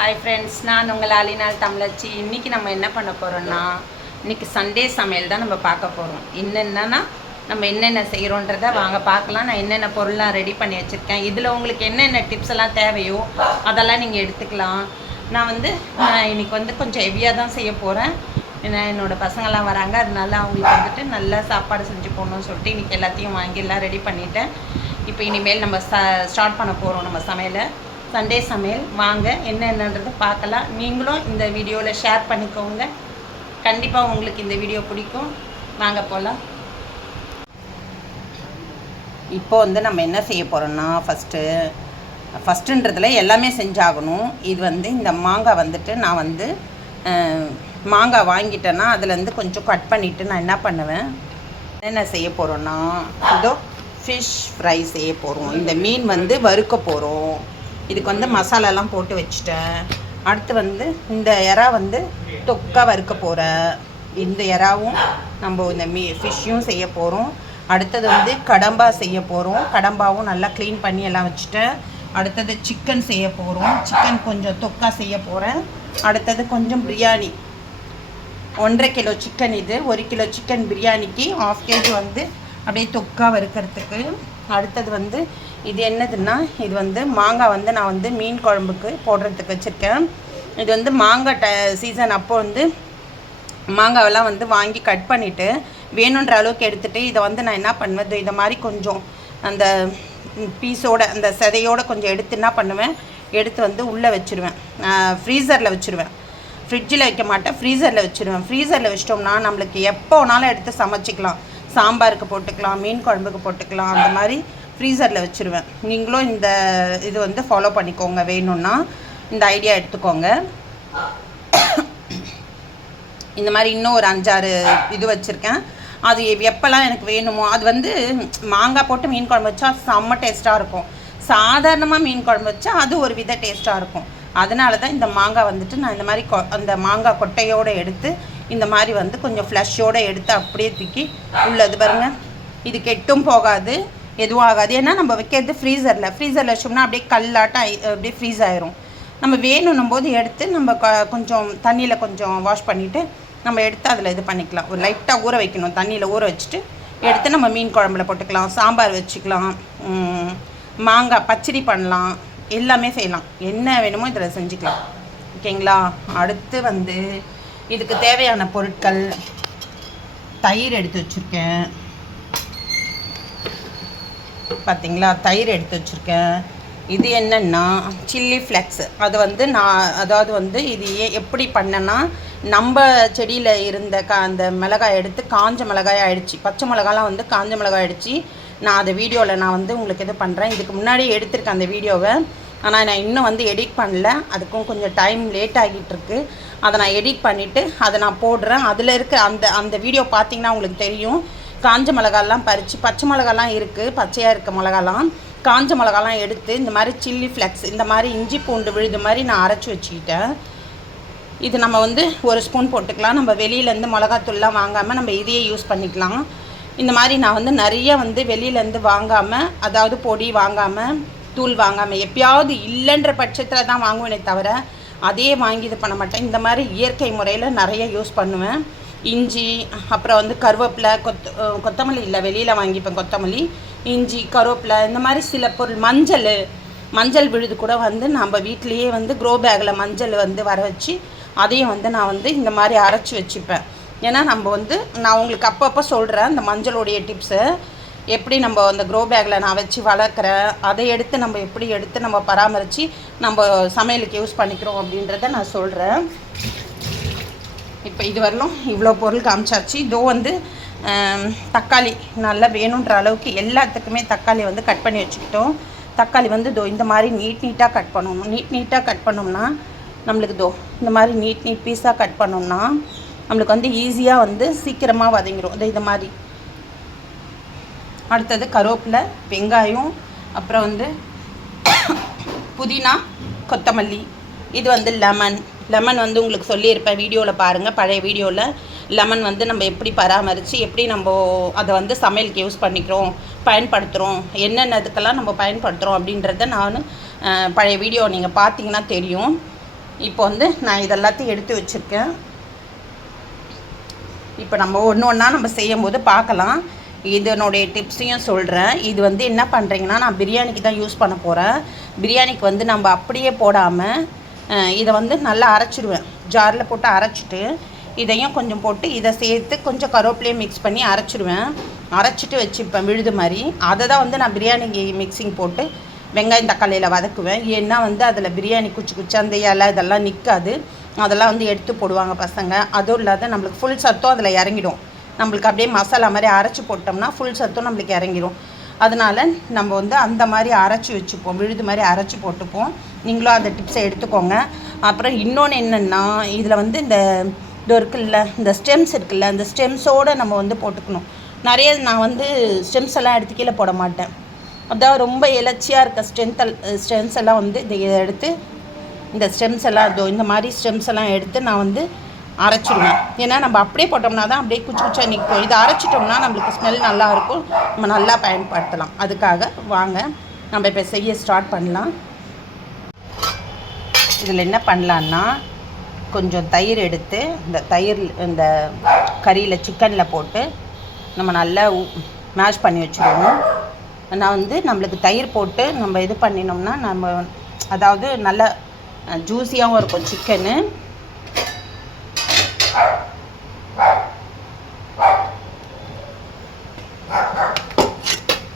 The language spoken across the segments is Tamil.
ஹாய் ஃப்ரெண்ட்ஸ், நான் உங்கள் ஆலினால் தமிழச்சி. இன்றைக்கி நம்ம என்ன பண்ண போகிறோன்னா, இன்றைக்கி சண்டே சமையல் தான் நம்ம பார்க்க போகிறோம். என்னென்னா நம்ம என்னென்ன செய்கிறோன்றதை வாங்க பார்க்கலாம். நான் என்னென்ன பொருள்லாம் ரெடி பண்ணி வச்சுருக்கேன், இதில் உங்களுக்கு என்னென்ன டிப்ஸ் எல்லாம் தேவையோ அதெல்லாம் நீங்கள் எடுத்துக்கலாம். நான் இன்றைக்கி கொஞ்சம் ஹெவியாக தான் செய்ய போகிறேன். ஏன்னா என்னோடய பசங்கள்லாம் வராங்க, அதனால அவங்களுக்கு நல்லா சாப்பாடு செஞ்சு போடணும்னு சொல்லிட்டு இன்றைக்கி எல்லாத்தையும் வாங்கி எல்லாம் ரெடி பண்ணிவிட்டேன். இப்போ இனிமேல் நம்ம ஸ்டார்ட் பண்ண போகிறோம் நம்ம சமையலை. சண்டே சமையல் வாங்க என்னென்னன்றதை பார்க்கலாம். நீங்களும் இந்த வீடியோவில் ஷேர் பண்ணிக்கோங்க. கண்டிப்பாக உங்களுக்கு இந்த வீடியோ பிடிக்கும். வாங்க போகலாம். இப்போ நம்ம என்ன செய்ய போகிறோன்னா, ஃபஸ்ட்டுன்றதில் எல்லாமே செஞ்சாகணும். இது இந்த மாங்காய் நான் மாங்காய் வாங்கிட்டேன்னா அதுலேருந்து கொஞ்சம் கட் பண்ணிவிட்டு நான் என்ன பண்ணுவேன், என்ன செய்ய போகிறோன்னா, இதோ ஃபிஷ் ஃப்ரை செய்ய போகிறோம். இந்த மீன் வறுக்க போகிறோம். இதுக்கு மசாலாலாம் போட்டு வச்சுட்டேன். அடுத்து இந்த எறா தொக்கா வறுக்க போகிறேன். இந்த எறாவும் நம்ம இந்த ஃபிஷ்ஷும் செய்ய போகிறோம். அடுத்தது கடம்பா செய்ய போகிறோம். கடம்பாவும் நல்லா க்ளீன் பண்ணி எல்லாம் வச்சுட்டேன். அடுத்தது சிக்கன் செய்ய போகிறோம். சிக்கன் கொஞ்சம் தொக்கா செய்ய போகிறேன். அடுத்தது கொஞ்சம் பிரியாணி, 1.5 கிலோ சிக்கன். இது 1 கிலோ சிக்கன் பிரியாணிக்கு 1/2 கேஜி அப்படியே தொக்கா வறுக்கிறதுக்கு. அடுத்தது இது என்னதுன்னா, இது மாங்காய் நான் மீன் குழம்புக்கு போடுறதுக்கு வச்சுருக்கேன். இது மாங்காய் சீசன் அப்போ மாங்காவெல்லாம் வாங்கி கட் பண்ணிவிட்டு வேணுன்ற அளவுக்கு எடுத்துகிட்டு இதை நான் என்ன பண்ணுவேன், இதை மாதிரி கொஞ்சம் அந்த பீஸோட அந்த சதையோடு கொஞ்சம் எடுத்து என்ன பண்ணுவேன், எடுத்து உள்ளே வச்சுருவேன். ஃப்ரீசரில் வச்சுருவேன். ஃப்ரிட்ஜில் வைக்க மாட்டேன், ஃப்ரீசரில் வச்சுருவேன். ஃப்ரீசரில் வச்சிட்டோம்னா நம்மளுக்கு எப்போ வேணாலும் எடுத்து சமைச்சிக்கலாம். சாம்பாருக்கு போட்டுக்கலாம், மீன் குழம்புக்கு போட்டுக்கலாம். அந்த மாதிரி ஃப்ரீசரில் வச்சுருவேன். நீங்களும் இந்த இது ஃபாலோ பண்ணிக்கோங்க. வேணும்னா இந்த ஐடியா எடுத்துக்கோங்க. இந்த மாதிரி இன்னும் ஒரு 5-6 இது வச்சுருக்கேன். அது எப்போல்லாம் எனக்கு வேணுமோ, அது மாங்காய் போட்டு மீன் குழம்பு வச்சா செம்ம டேஸ்ட்டாக இருக்கும். சாதாரணமாக மீன் குழம்பு வச்சா அது ஒரு வித டேஸ்ட்டாக இருக்கும். அதனால தான் இந்த மாங்காய் நான் இந்த மாதிரி அந்த மாங்காய் கொட்டையோடு எடுத்து இந்த மாதிரி கொஞ்சம் ஃப்ளஷோடு எடுத்து அப்படியே தூக்கி உள்ளது பாருங்கள். இது கெட்டும் போகாது, எதுவும் ஆகாது. ஏன்னா நம்ம வைக்கிறது ஃப்ரீசரில் வச்சோம்னா அப்படியே கல்லாட்டம் அப்படியே ஃப்ரீஸ் ஆயிரும். நம்ம வேணும்னும் போது எடுத்து நம்ம கொஞ்சம் தண்ணியில் கொஞ்சம் வாஷ் பண்ணிவிட்டு நம்ம எடுத்து அதில் இது பண்ணிக்கலாம். ஒரு லைட்டாக ஊற வைக்கணும், தண்ணியில் ஊற வச்சுட்டு எடுத்து நம்ம மீன் குழம்புல போட்டுக்கலாம், சாம்பார் வச்சுக்கலாம், மாங்காய் பச்சடி பண்ணலாம், எல்லாமே செய்யலாம். என்ன வேணுமோ இதில் செஞ்சுக்கலாம். ஓகேங்களா. அடுத்து இதுக்கு தேவையான பொருட்கள், தயிர் எடுத்து வச்சுருக்கேன். பார்த்தீங்களா, தயிர் எடுத்து வச்சுருக்கேன். இது என்னென்னா சில்லி ஃப்ளெக்ஸ். அது அதாவது இது எப்படி பண்ணேன்னா, நம்ம செடியில் இருந்த அந்த மிளகாய் எடுத்து காஞ்ச மிளகாய் ஆகிடுச்சு. பச்சை மிளகாலாம் காஞ்ச மிளகாய் ஆகிடுச்சு. நான் அதை வீடியோவில் நான் உங்களுக்கு இது பண்ணுறேன். இதுக்கு முன்னாடி எடுத்திருக்கேன் அந்த வீடியோவை. ஆனால் நான் இன்னும் எடிட் பண்ணல. அதுக்கும் கொஞ்சம் டைம் லேட் ஆகிட்டுருக்கு. அதை நான் எடிட் பண்ணிவிட்டு அதை நான் போடுறேன். அதில் இருக்க அந்த வீடியோ பார்த்திங்கன்னா உங்களுக்கு தெரியும். காஞ்ச மிளகாலாம் பறித்து, பச்சை மிளகாலாம் இருக்குது, பச்சையாக இருக்க மிளகாலாம், காஞ்ச மிளகாலாம் எடுத்து இந்த மாதிரி சில்லி ஃப்ளெக்ஸ், இந்த மாதிரி இஞ்சி பூண்டு விழுது மாதிரி நான் அரைச்சி வச்சுக்கிட்டேன். இது நம்ம 1 ஸ்பூன் போட்டுக்கலாம். நம்ம வெளியிலேருந்து மிளகாத்தூள்லாம் வாங்காமல் நம்ம இதையே யூஸ் பண்ணிக்கலாம். இந்த மாதிரி நான் நிறைய வெளியிலேருந்து வாங்காமல், அதாவது பொடி வாங்காமல், தூள் வாங்காமல், எப்பயாவது இல்லைன்ற பட்சத்தில் தான் வாங்குவேனே தவிர அதே வாங்கி இது பண்ண மாட்டேன். இந்த மாதிரி இயற்கை முறையில் நிறைய யூஸ் பண்ணுவேன். இஞ்சி, அப்புறம் கருவேப்பிலை, கொத்தமல்லி இல்லை வெளியில் வாங்கிப்பேன். கொத்தமல்லி, இஞ்சி, கருவேப்பிலை, இந்த மாதிரி சில பொருள், மஞ்சள் விழுது கூட நம்ம வீட்லேயே க்ரோ பேக்கில் மஞ்சள் வர வச்சு அதையும் நான் இந்த மாதிரி அரைச்சி வச்சுப்பேன். ஏன்னா நம்ம நான் உங்களுக்கு அப்பப்போ சொல்கிறேன் அந்த மஞ்சளுடைய டிப்ஸு, எப்படி நம்ம அந்த க்ரோ பேக்கில் நான் வச்சு வளர்க்குறேன், அதை எடுத்து நம்ம எப்படி எடுத்து நம்ம பராமரித்து நம்ம சமையலுக்கு யூஸ் பண்ணிக்கிறோம் அப்படின்றத நான் சொல்கிறேன். இப்போ இது வரலும் இவ்வளோ பொருள் காமிச்சாச்சு. இதோ தக்காளி நல்லா வேணுன்ற அளவுக்கு எல்லாத்துக்குமே தக்காளி கட் பண்ணி வச்சுக்கிட்டோம். தக்காளி இதோ இந்த மாதிரி நீட்டாக கட் பண்ணணும். நீட்டாக கட் பண்ணோம்னா நம்மளுக்கு இந்த மாதிரி நீட் பீஸாக கட் பண்ணோம்னா நம்மளுக்கு ஈஸியாக சீக்கிரமாக வதங்கிடும். இது மாதிரி. அடுத்தது கருவேப்பிலை, வெங்காயம், அப்புறம் புதினா, கொத்தமல்லி. இது லெமன் உங்களுக்கு சொல்லியிருப்பேன் வீடியோவில் பாருங்கள், பழைய வீடியோவில். லெமன் நம்ம எப்படி பராமரித்து எப்படி நம்ம அதை சமையலுக்கு யூஸ் பண்ணிக்கிறோம், பயன்படுத்துகிறோம், என்னென்ன இதுக்கெல்லாம் நம்ம பயன்படுத்துகிறோம் அப்படின்றத நான் பழைய வீடியோ நீங்கள் பார்த்தீங்கன்னா தெரியும். இப்போ வந்து நான் இதெல்லாத்தையும் எடுத்து வச்சுருக்கேன். இப்போ நம்ம ஒன்று ஒன்றா நம்ம செய்யும்போது பார்க்கலாம். இதனுடைய டிப்ஸையும் சொல்கிறேன். இது வந்து என்ன பண்ணுறீங்கன்னா, நான் பிரியாணிக்கு தான் யூஸ் பண்ண போகிறேன். பிரியாணிக்கு வந்து நம்ம அப்படியே போடாமல் இதை வந்து நல்லா அரைச்சிடுவேன். ஜாரில் போட்டு அரைச்சிட்டு இதையும் கொஞ்சம் போட்டு இதை சேர்த்து கொஞ்சம் கருவேப்பிலையும் மிக்ஸ் பண்ணி அரைச்சிடுவேன். அரைச்சிட்டு வச்சுப்பேன் விழுது மாதிரி. அதை தான் வந்து நான் பிரியாணிக்கு மிக்சிங் போட்டு வெங்காயம் தக்காளியில் வதக்குவேன். ஏன்னா வந்து அதில் பிரியாணி குச்சி அந்த இலை இதெல்லாம் நிற்காது. அதெல்லாம் வந்து எடுத்து போடுவாங்க பசங்க. அதுவும் இல்லாத நம்மளுக்கு ஃபுல் சத்தும் அதில் இறங்கிடும். நம்மளுக்கு அப்படியே மசாலா மாதிரி அரைச்சி போட்டோம்னா ஃபுல் சத்தும் நம்மளுக்கு இறங்கிடும். அதனால் நம்ம வந்து அந்த மாதிரி அரைச்சி வச்சுப்போம், விழுது மாதிரி அரைச்சி போட்டுப்போம். நீங்களும் அந்த டிப்ஸை எடுத்துக்கோங்க. அப்புறம் இன்னொன்று என்னென்னா, இதில் வந்து இந்த இது இருக்குல்ல, இந்த ஸ்டெம்ஸ் இருக்குல்ல, அந்த ஸ்டெம்ஸோடு நம்ம வந்து போட்டுக்கணும். நிறைய நான் வந்து ஸ்டெம்ஸ் எல்லாம் எடுத்து கீழே போட மாட்டேன். அதாவது ரொம்ப இலச்சியாக இருக்க ஸ்டெம்ஸ் எல்லாம் வந்து இதை எடுத்து இந்த ஸ்டெம்ஸ் எல்லாம் இந்த மாதிரி ஸ்டெம்ஸ் எல்லாம் எடுத்து நான் வந்து அரைச்சிடுவேன். ஏன்னா நம்ம அப்படியே போட்டோம்னா தான் அப்படியே குச்சி நிற்கும். இதை அரைச்சிட்டோம்னா நம்மளுக்கு ஸ்மெல் நல்லாயிருக்கும், நம்ம நல்லா பயன்படுத்தலாம். அதுக்காக வாங்க நம்ம இப்போ செய்ய ஸ்டார்ட் பண்ணலாம். இதில் என்ன பண்ணலான்னா, கொஞ்சம் தயிர் எடுத்து இந்த கறியில் சிக்கனில் போட்டு நம்ம நல்லா மேஷ் பண்ணி வச்சுருவோம். நான் வந்து நம்மளுக்கு தயிர் போட்டு நம்ம இது பண்ணினோம்னா நம்ம அதாவது நல்லா ஜூஸியாகவும் இருக்கும் சிக்கனு.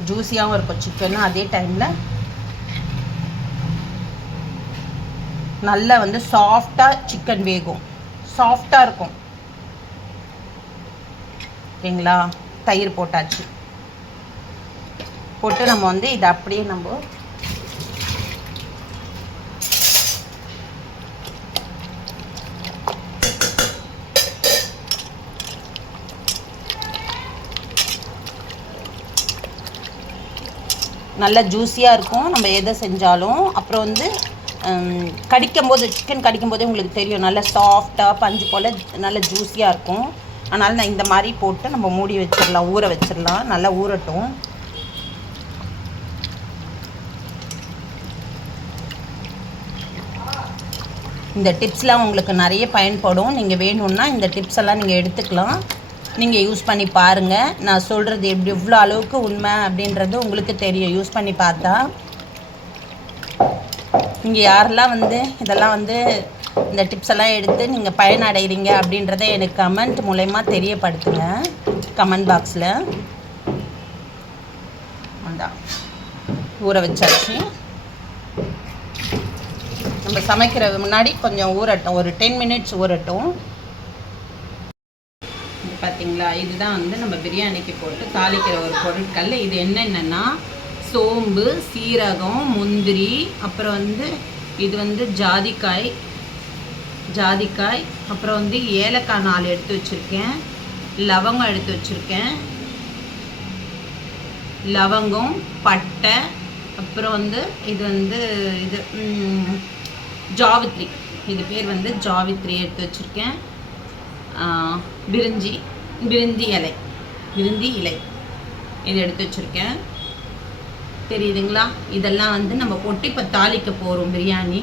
ஜூஸியாகவும் இருக்கும் சிக்கனு. அதே டைமில் நல்லா வந்து சாஃப்டாக சிக்கன் வேகும், சாஃப்டாக இருக்கும். ஓகேங்களா? தயிர் போட்டாச்சு. போட்டு நம்ம வந்து இதை அப்படியே நம்ம நல்லா ஜூஸியாக இருக்கும் நம்ம எதை செஞ்சாலும். அப்புறம் வந்து கடிக்கும்போது சிக்கன் கடிக்கும்போதே உங்களுக்கு தெரியும், நல்லா சாஃப்டாக பஞ்சு போல் நல்லா ஜூஸியாக இருக்கும். அதனால் நான் இந்த மாதிரி போட்டு நம்ம மூடி வச்சிடலாம், ஊற வச்சிடலாம். நல்லா ஊறட்டும். இந்த டிப்ஸ்லாம் உங்களுக்கு நிறைய பயன்படும். நீங்கள் வேணும்னா இந்த டிப்ஸ் எல்லாம் நீங்கள் எடுத்துக்கலாம், நீங்கள் யூஸ் பண்ணி பாருங்கள். நான் சொல்கிறது எவ்வளோ அளவுக்கு உண்மை அப்படின்றது உங்களுக்கு தெரியும் யூஸ் பண்ணி பார்த்தா. நீங்கள் யாரெல்லாம் வந்து இதெல்லாம் வந்து இந்த டிப்ஸ் எல்லாம் எடுத்து நீங்கள் பயனடைகிறீங்க அப்படின்றத எனக்கு கமெண்ட் மூலயமா தெரியப்படுத்துங்க, கமெண்ட் பாக்ஸில். அதான் ஊற வச்சாச்சு. நம்ம சமைக்கிறது முன்னாடி கொஞ்சம் ஊறட்டும், ஒரு 10 மினிட்ஸ் ஊறட்டும். பார்த்தீங்களா, இதுதான் வந்து நம்ம பிரியாணிக்கு போட்டு தாளிக்கிற ஒரு பொருட்கள். இது என்னென்னா சோம்பு, சீரகம், முந்திரி, அப்புறம் வந்து இது வந்து ஜாதிக்காய், அப்புறம் வந்து ஏலக்காய் 4 எடுத்து வச்சுருக்கேன், லவங்கம் எடுத்து வச்சுருக்கேன், லவங்கம், பட்டை, அப்புறம் வந்து இது வந்து இது ஜாவித்ரி, இது பேர் வந்து ஜாவித்ரி எடுத்து வச்சுருக்கேன், பிரிந்தி இலை இது எடுத்து வச்சுருக்கேன். தெரியுதுங்களா? இதெல்லாம் வந்து நம்ம போட்டு இப்போ தாளிக்க போகிறோம் பிரியாணி.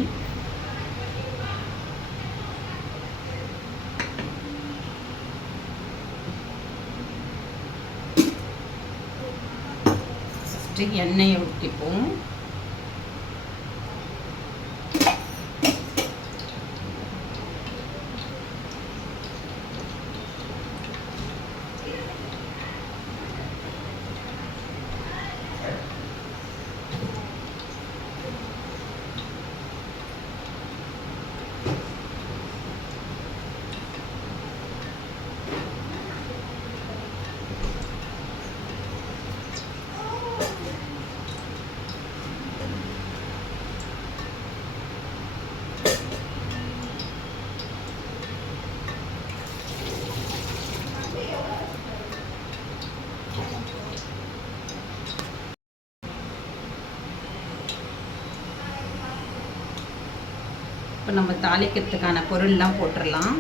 ஃபஸ்ட்டு எண்ணெயை ஊற்றிப்போம். இப்போ நம்ம தாளிக்கிறதுக்கான பொருள்லாம் போட்டுடலாம்.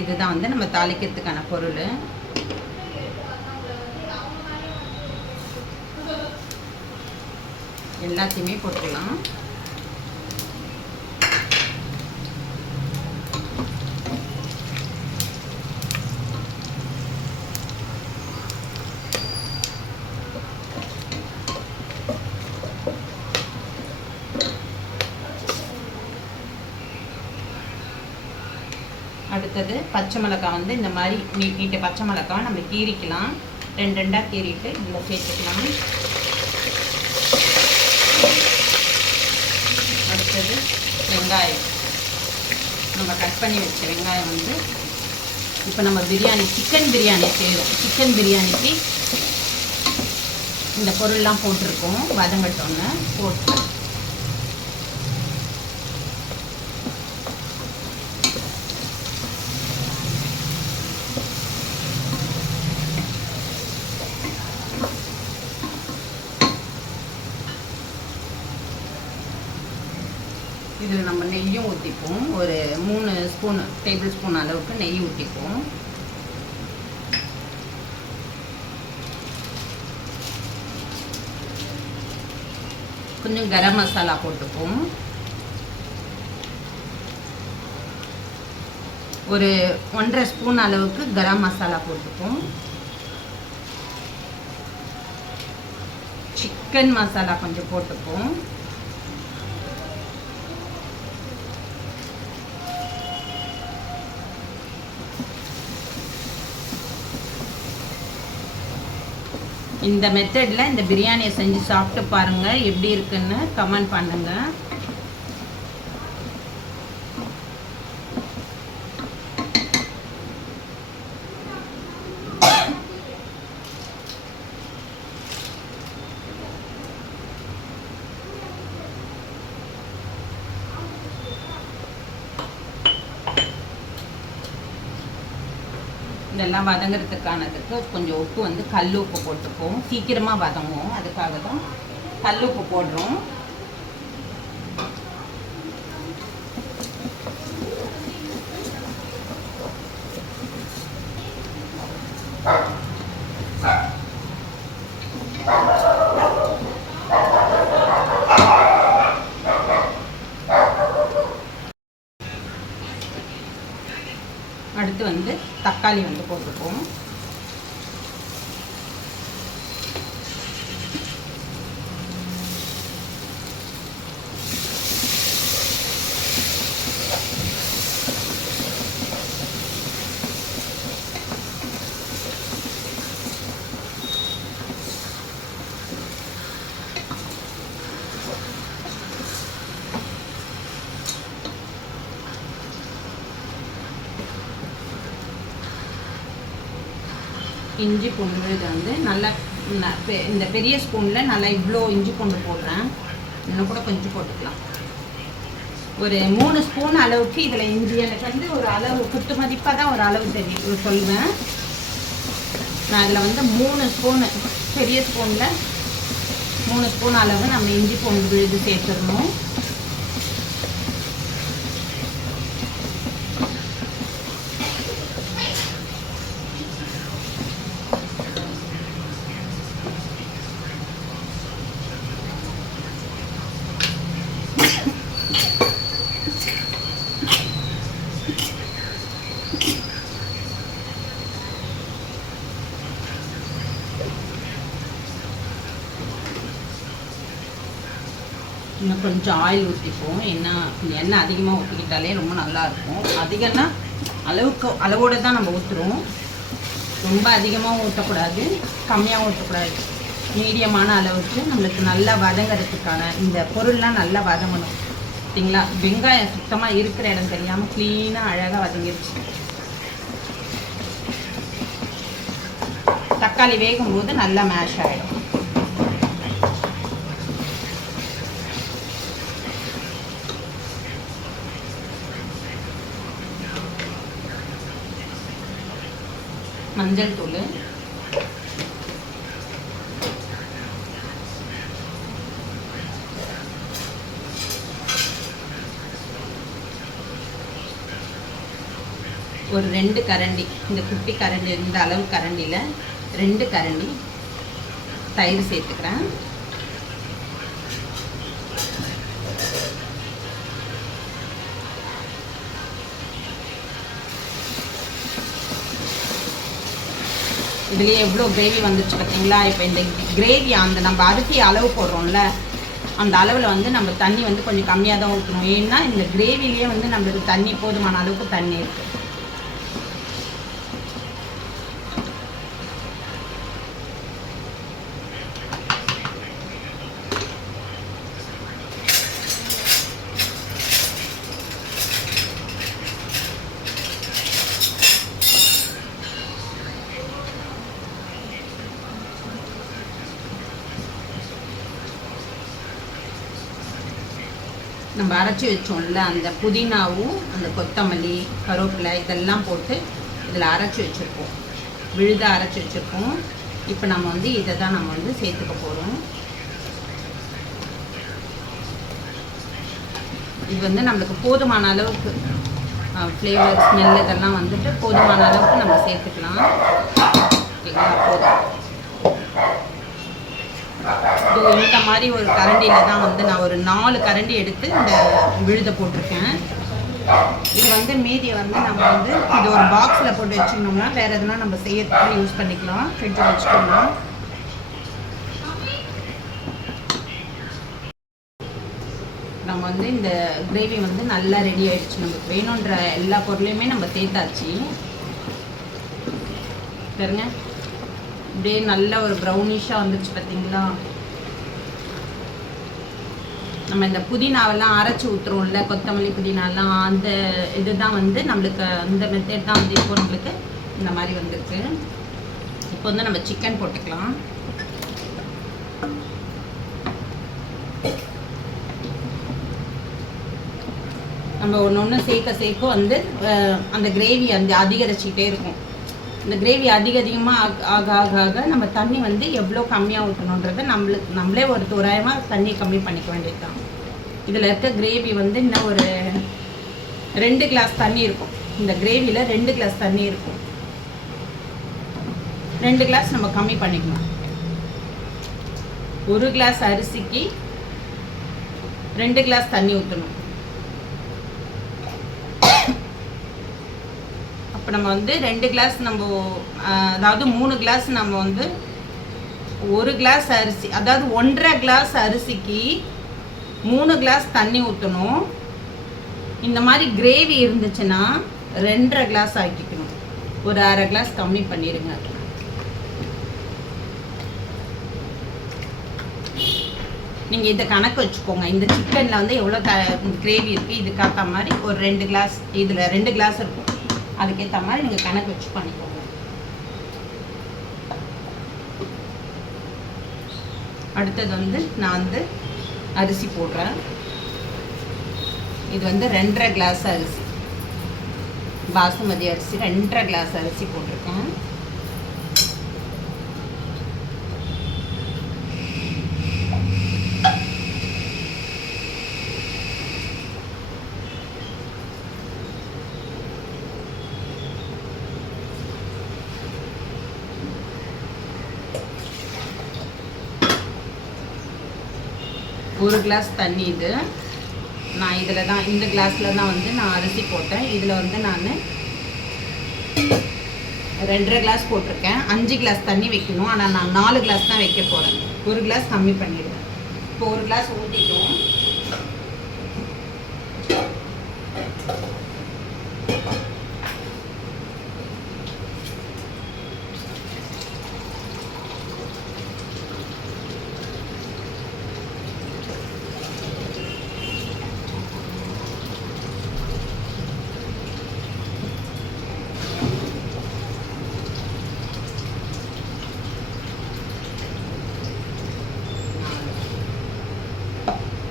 இதுதான் வந்து நம்ம தாளிக்கிறதுக்கான பொருள். எல்லாத்தையுமே போட்டுடலாம். அடுத்தது பச்சை மிளகாய் வந்து இந்த மாதிரி நீட்ட பச்சை மிளகாய் நம்ம கீறிக்கலாம். 2 2ஆக கீறிட்டு இதில் சேர்த்துக்கலாம். அடுத்தது வெங்காயம், நம்ம கட் பண்ணி வச்ச வெங்காயம் வந்து இப்போ நம்ம பிரியாணி சிக்கன் பிரியாணி செய்கிறோம். சிக்கன் பிரியாணிக்கு இந்த பொருள்லாம் போட்டிருக்கோம். வதங்கட்டோன்னு போட்டு இதில் நம்ம நெய்யும் ஊற்றிப்போம். ஒரு 3 டேபிள் ஸ்பூன் அளவுக்கு நெய் ஊற்றிப்போம். கொஞ்சம் கரம் மசாலா போட்டுப்போம். ஒரு 1.5 ஸ்பூன் அளவுக்கு கரம் மசாலா போட்டுப்போம். சிக்கன் மசாலா கொஞ்சம் போட்டுப்போம். இந்த மெத்தடில் இந்த பிரியாணியை செஞ்சு சாப்பிட்டு பாருங்கள், எப்படி இருக்குன்னு கமெண்ட் பண்ணுங்கள். இதெல்லாம் வதங்கிறதுக்கானதுக்கு கொஞ்சம் உப்பு வந்து கல் உப்பு போட்டுப்போம். சீக்கிரமாக வதங்கும், அதுக்காக தான் கல் உப்பு போடுறோம். அடுத்து வந்து தக்காளி வந்து போட்டுப்போம். இஞ்சி பூண்டு விழுது வந்து நல்லா இந்த பெரிய ஸ்பூனில் நல்லா இவ்வளோ இஞ்சி பூண்டு போடுறேன். இன்னும் கூட கொஞ்சம் போட்டுக்கலாம். ஒரு 3 ஸ்பூன் அளவுக்கு இதில் இஞ்சி, எனக்கு வந்து ஒரு அளவு குத்து மதிப்பாக தான் ஒரு அளவு தெரியும் சொல்லுவேன். நான் இதில் வந்து 3 ஸ்பூனு, பெரிய ஸ்பூனில் 3 ஸ்பூன் அளவு நம்ம இஞ்சி பூண்டு விழுது சேர்த்துடணும். இன்னும் கொஞ்சம் ஆயில் ஊற்றிப்போம். ஏன்னா எண்ணெய் அதிகமாக ஊற்றிக்கிட்டாலே ரொம்ப நல்லாயிருக்கும். அதிகம்னா அளவோடு தான் நம்ம ஊற்றுறோம். ரொம்ப அதிகமாக ஊற்றக்கூடாது, கம்மியாக ஊற்றக்கூடாது. மீடியமான அளவுக்கு நம்மளுக்கு நல்லா வதங்கிறதுக்கான இந்த பொருள்லாம் நல்லா வதங்கணும். சரிங்களா? வெங்காயம் சுத்தமாக இருக்கிற இடம் தெரியாமல் க்ளீனாக அழகாக வதங்கிடுச்சு. தக்காளி வேகும்போது நல்லா மேஷ் ஆகிடும். மஞ்சள் தூள், ஒரு 2 கரண்டி, இந்த குட்டி கரண்டி, இந்த அளவு கரண்டியில் 2 கரண்டி தயிர் சேர்த்துக்கிறேன். இதுலேயே எவ்வளோ கிரேவி வந்துச்சு பார்த்தீங்களா? இப்போ இந்த கிரேவி அந்த நம்ம அரிசி அளவு போடுறோம்ல, அந்த அளவில் வந்து நம்ம தண்ணி வந்து கொஞ்சம் கம்மியாக தான் ஊற்றணும். ஏன்னா இந்த கிரேவிலேயே வந்து நம்மளுக்கு தண்ணி போதுமான அளவுக்கு தண்ணி இருக்குது. நம்ம அரைச்சி வச்சோம்ல அந்த புதினாவும் அந்த கொத்தமல்லி கருவேப்பிலை இதெல்லாம் போட்டு இதில் அரைச்சி வச்சுருக்கோம், விழுதாக அரைச்சி வச்சுருக்கோம். இப்போ நம்ம வந்து இதை தான் நம்ம வந்து சேர்த்துக்க போகிறோம். இது வந்து நம்மளுக்கு போதுமான அளவுக்கு ஃப்ளேவர் ஸ்மெல் இதெல்லாம் வந்துட்டு போதுமான அளவுக்கு நம்ம சேர்த்துக்கலாம். ஓகேங்களா? போதும். இது இந்த மாதிரி ஒரு கரண்டியில் தான் வந்து நான் ஒரு 4 கரண்டி எடுத்து இந்த விழுதை போட்டிருக்கேன். இது வந்து மீதியை வந்து நம்ம வந்து இது ஒரு பாக்ஸில் போட்டு வச்சுக்கணும்னா வேறு எதுனா நம்ம செய்யறதுக்கு யூஸ் பண்ணிக்கலாம். ஃப்ரிட்ஜில் வச்சுக்கோங்க. நம்ம வந்து இந்த கிரேவி வந்து நல்லா ரெடி ஆகிடுச்சு. நமக்கு வேணுன்ற எல்லா பொருளையுமே நம்ம சேர்த்தாச்சு. பாருங்க, இப்படியே நல்ல ஒரு ப்ரௌனிஷாக வந்துருச்சு பார்த்தீங்களா? நம்ம இந்த புதினாவெல்லாம் அரைச்சி ஊற்றுறோம்ல, கொத்தமல்லி புதினாலாம், அந்த இதுதான் வந்து நம்மளுக்கு அந்த மெத்தட் தான் வந்து இப்போ நம்மளுக்கு இந்த மாதிரி வந்துருக்கு. இப்போ வந்து நம்ம சிக்கன் போட்டுக்கலாம். நம்ம ஒன்று சேர்க்க வந்து அந்த கிரேவி அந்த அதிகரிச்சுக்கிட்டே இருக்கும். இந்த கிரேவி அதிகமாக ஆக ஆக ஆக நம்ம தண்ணி வந்து எவ்வளோ கம்மியாக ஊற்றணுன்றதை நம்மளே ஒரு தோராயமாக தண்ணி கம்மி பண்ணிக்க வேண்டியது தான். இதில் இருக்க கிரேவி வந்து இன்னும் ஒரு 2 கிளாஸ் தண்ணி இருக்கும். இந்த கிரேவியில் 2 கிளாஸ் தண்ணி இருக்கும். 2 கிளாஸ் நம்ம கம்மி பண்ணிக்கணும். 1 கிளாஸ் அரிசிக்கு 2 கிளாஸ் தண்ணி ஊற்றணும். இப்போ நம்ம வந்து 2 கிளாஸ் நம்ம அதாவது 3 கிளாஸ் நம்ம வந்து 1 கிளாஸ் அரிசி, அதாவது 1.5 கிளாஸ் அரிசிக்கு 3 கிளாஸ் தண்ணி ஊற்றணும். இந்த மாதிரி கிரேவி இருந்துச்சுன்னா 2.5 கிளாஸ் ஆக்கிக்கணும். ஒரு 1/2 கிளாஸ் கம்மி பண்ணிடுங்க. நீங்கள் இதை கணக்கு வச்சுக்கோங்க. இந்த சிக்கனில் வந்து எவ்வளோ கிரேவி இருக்குது இதுக்காக மாதிரி ஒரு 2 கிளாஸ், இதில் 2 கிளாஸ் இருக்கும். அதுக்கேற்ற மாதிரி நீங்கள் கணக்கு வச்சு பண்ணிக்கோங்க. அடுத்தது வந்து நான் வந்து அரிசி போடுறேன். இது வந்து 2.5 கிளாஸ் அரிசி, பாசுமதி அரிசி 2.5 கிளாஸ் அரிசி போட்டிருக்கேன். ஒரு கிளாஸ் தண்ணி இது. நான் இதில் தான் இந்த கிளாஸில் தான் வந்து நான் அரிசி போட்டேன். இதில் வந்து நான் 2.5 கிளாஸ் போட்டிருக்கேன். 5 கிளாஸ் தண்ணி வைக்கணும். ஆனால் நான் 4 கிளாஸ் தான் வைக்க போகிறேன். 1 கிளாஸ் கம்மி பண்ணிடுவேன். இப்போ 1 கிளாஸ் ஊற்றிட்டோம்.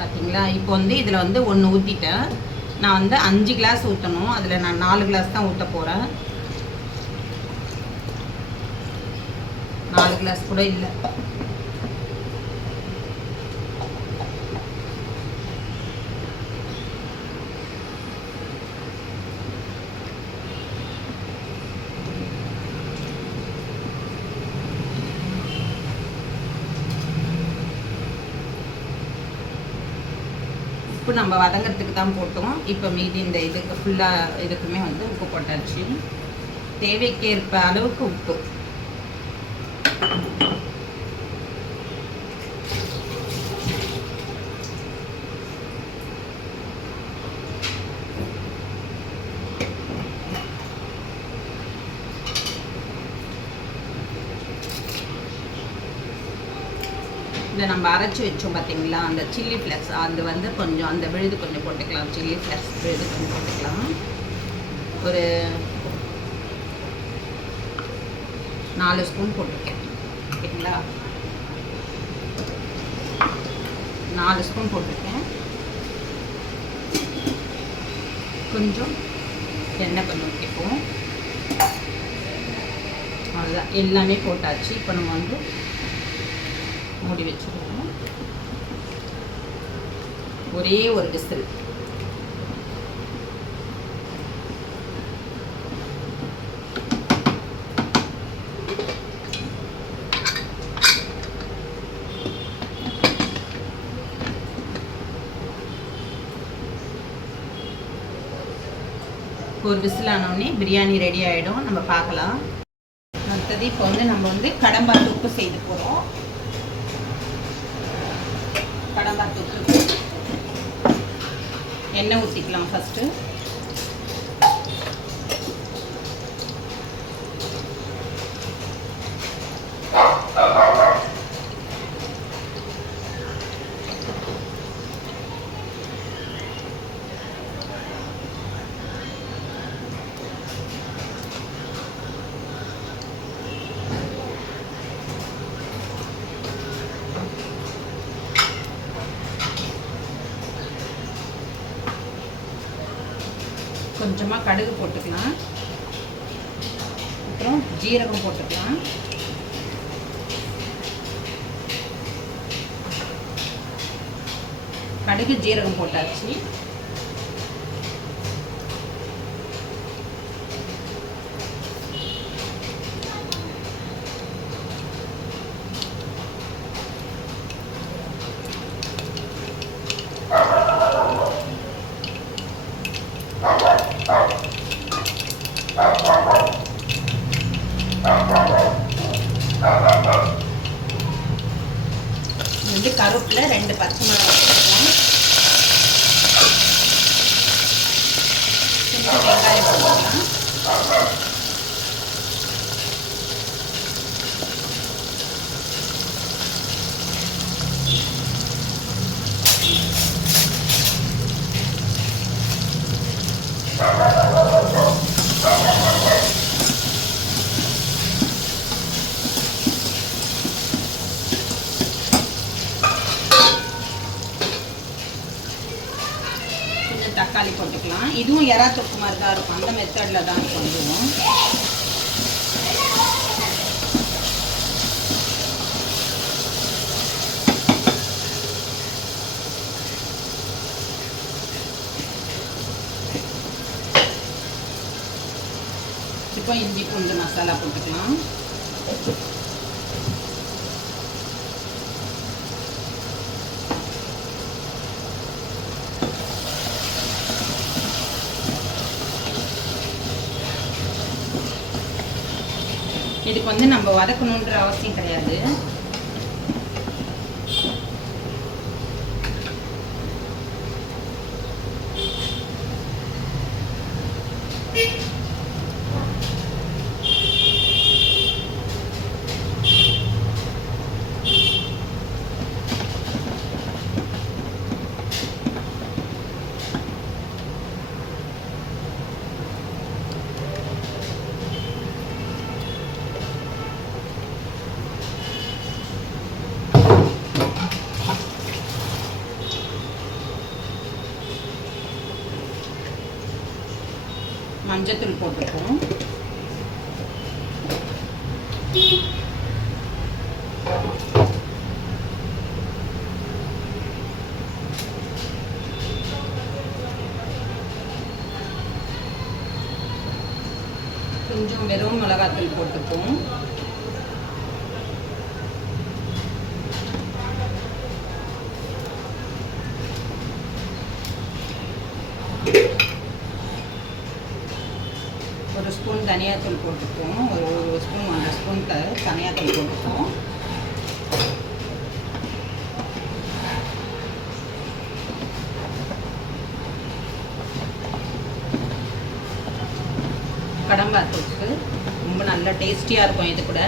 பார்த்தீங்களா? இப்போ வந்து இதில் வந்து 1 ஊற்றிட்டேன். நான் வந்து 5 கிளாஸ் ஊற்றணும். அதில் நான் 4 கிளாஸ் தான் ஊற்ற போகிறேன். 4 கிளாஸ் கூட இல்லை. உப்பு நம்ம வதங்கிறதுக்கு தான் போட்டோம். இப்போ மீதி இந்த இதுக்கு ஃபுல்லாக இதுக்குமே வந்து உப்பு போட்டாச்சு. தேவைக்கேற்ப அளவுக்கு உப்பு. இந்த நம்ம அரைச்சி வச்சோம் பார்த்தீங்களா, அந்த சில்லி ஃப்ளேக்ஸ், அது வந்து கொஞ்சம் அந்த விழுது கொஞ்சம் போட்டுக்கலாம். சில்லி ஃப்ளேக்ஸ் விழுது கொஞ்சம் போட்டுக்கலாம். ஒரு 4 ஸ்பூன் போட்டிருக்கேன். ஓகேங்களா? 4 ஸ்பூன் போட்டிருக்கேன். கொஞ்சம் எண்ணெய் கொஞ்சம் ஊற்றிப்போம். அவ்வளோதான், எல்லாமே போட்டாச்சு. இப்போ நம்ம வந்து மூடி வச்சுருவோம். ஒரே ஒரு விசில். ஒரு விசில் ஆனோடனே பிரியாணி ரெடி ஆகிடும். நம்ம பார்க்கலாம். அடுத்தது இப்போ வந்து நம்ம வந்து கடம்பா தொக்கு செய்து போகிறோம். கடம்பா தொக்கு எண்ணெய் ஊற்றிக்கலாம் ஃபஸ்ட்டு. கொஞ்சமாக கடுகு போட்டுக்கலாம். அப்புறம் ஜீரகம் போட்டுக்கலாம். கடுகு ஜீரகம் போட்டாச்சு. வந்து கருவேப்பிலை 2 பச்சை மிளகாய் போட்டுக்கலாம். கொஞ்சம் வெங்காயம் போட்டுக்கலாம். தக்காளி போட்டுக்கலாம். இதுவும் எறா தொக்கு மாதிரி தான் இருக்கும். அந்த மெத்தடில் தான் இருக்கும். இதுவும் இப்போ இஞ்சி பூண்டு மசாலா போட்டுக்கலாம். இதுக்கு வந்து நம்ம வதக்கணுன்ற அவசியம் கிடையாது. மஞ்சத்தூள் போட்டுப்போம். கொஞ்சம் வெறும் மிளகாத்தூள் போட்டுப்போம். ஒரு ஸ்பூன் தனியாத்தூள் போட்டுப்போம். ஒரு ஸ்பூன் 1 ஸ்பூன் தனியாத்தூள் போட்டுப்போம். கடம்பா தொக்கு ரொம்ப நல்லா டேஸ்டியாக இருக்கும். இது கூட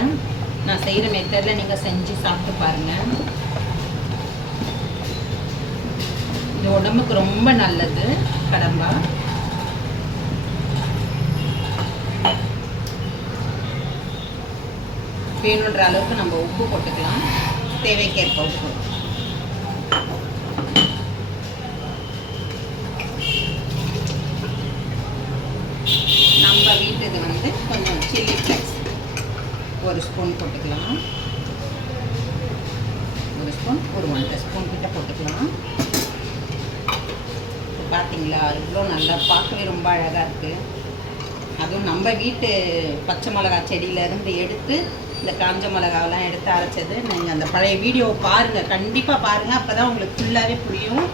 நான் செய்கிற மெத்தடில் நீங்கள் செஞ்சு சாப்பிட்டு பாருங்கள். இது உடம்புக்கு ரொம்ப நல்லது கடம்பா. வேணுன்ற அளவுக்கு நம்ம உப்பு போட்டுக்கலாம். தேவைக்கேற்ப உப்பு. இது வந்து கொஞ்சம் சில்லி ஃப்ளெக்ஸ் ஒரு ஸ்பூன் போட்டுக்கலாம். ஒரு ஸ்பூன், ஒரு 1.5 ஸ்பூன் கிட்ட போட்டுக்கலாம். பார்த்தீங்களா, இவ்வளோ நல்லா பார்க்கவே ரொம்ப அழகாக இருக்குது. அதுவும் நம்ம வீட்டு பச்சை மிளகா செடியிலேருந்து எடுத்து இந்த காஞ்ச மிளகாவெல்லாம் எடுத்து அரைச்சது. நீங்கள் அந்த பழைய வீடியோவை பாருங்கள், கண்டிப்பாக பாருங்கள், அப்போ தான் உங்களுக்கு ஃபுல்லாகவே புரியும்.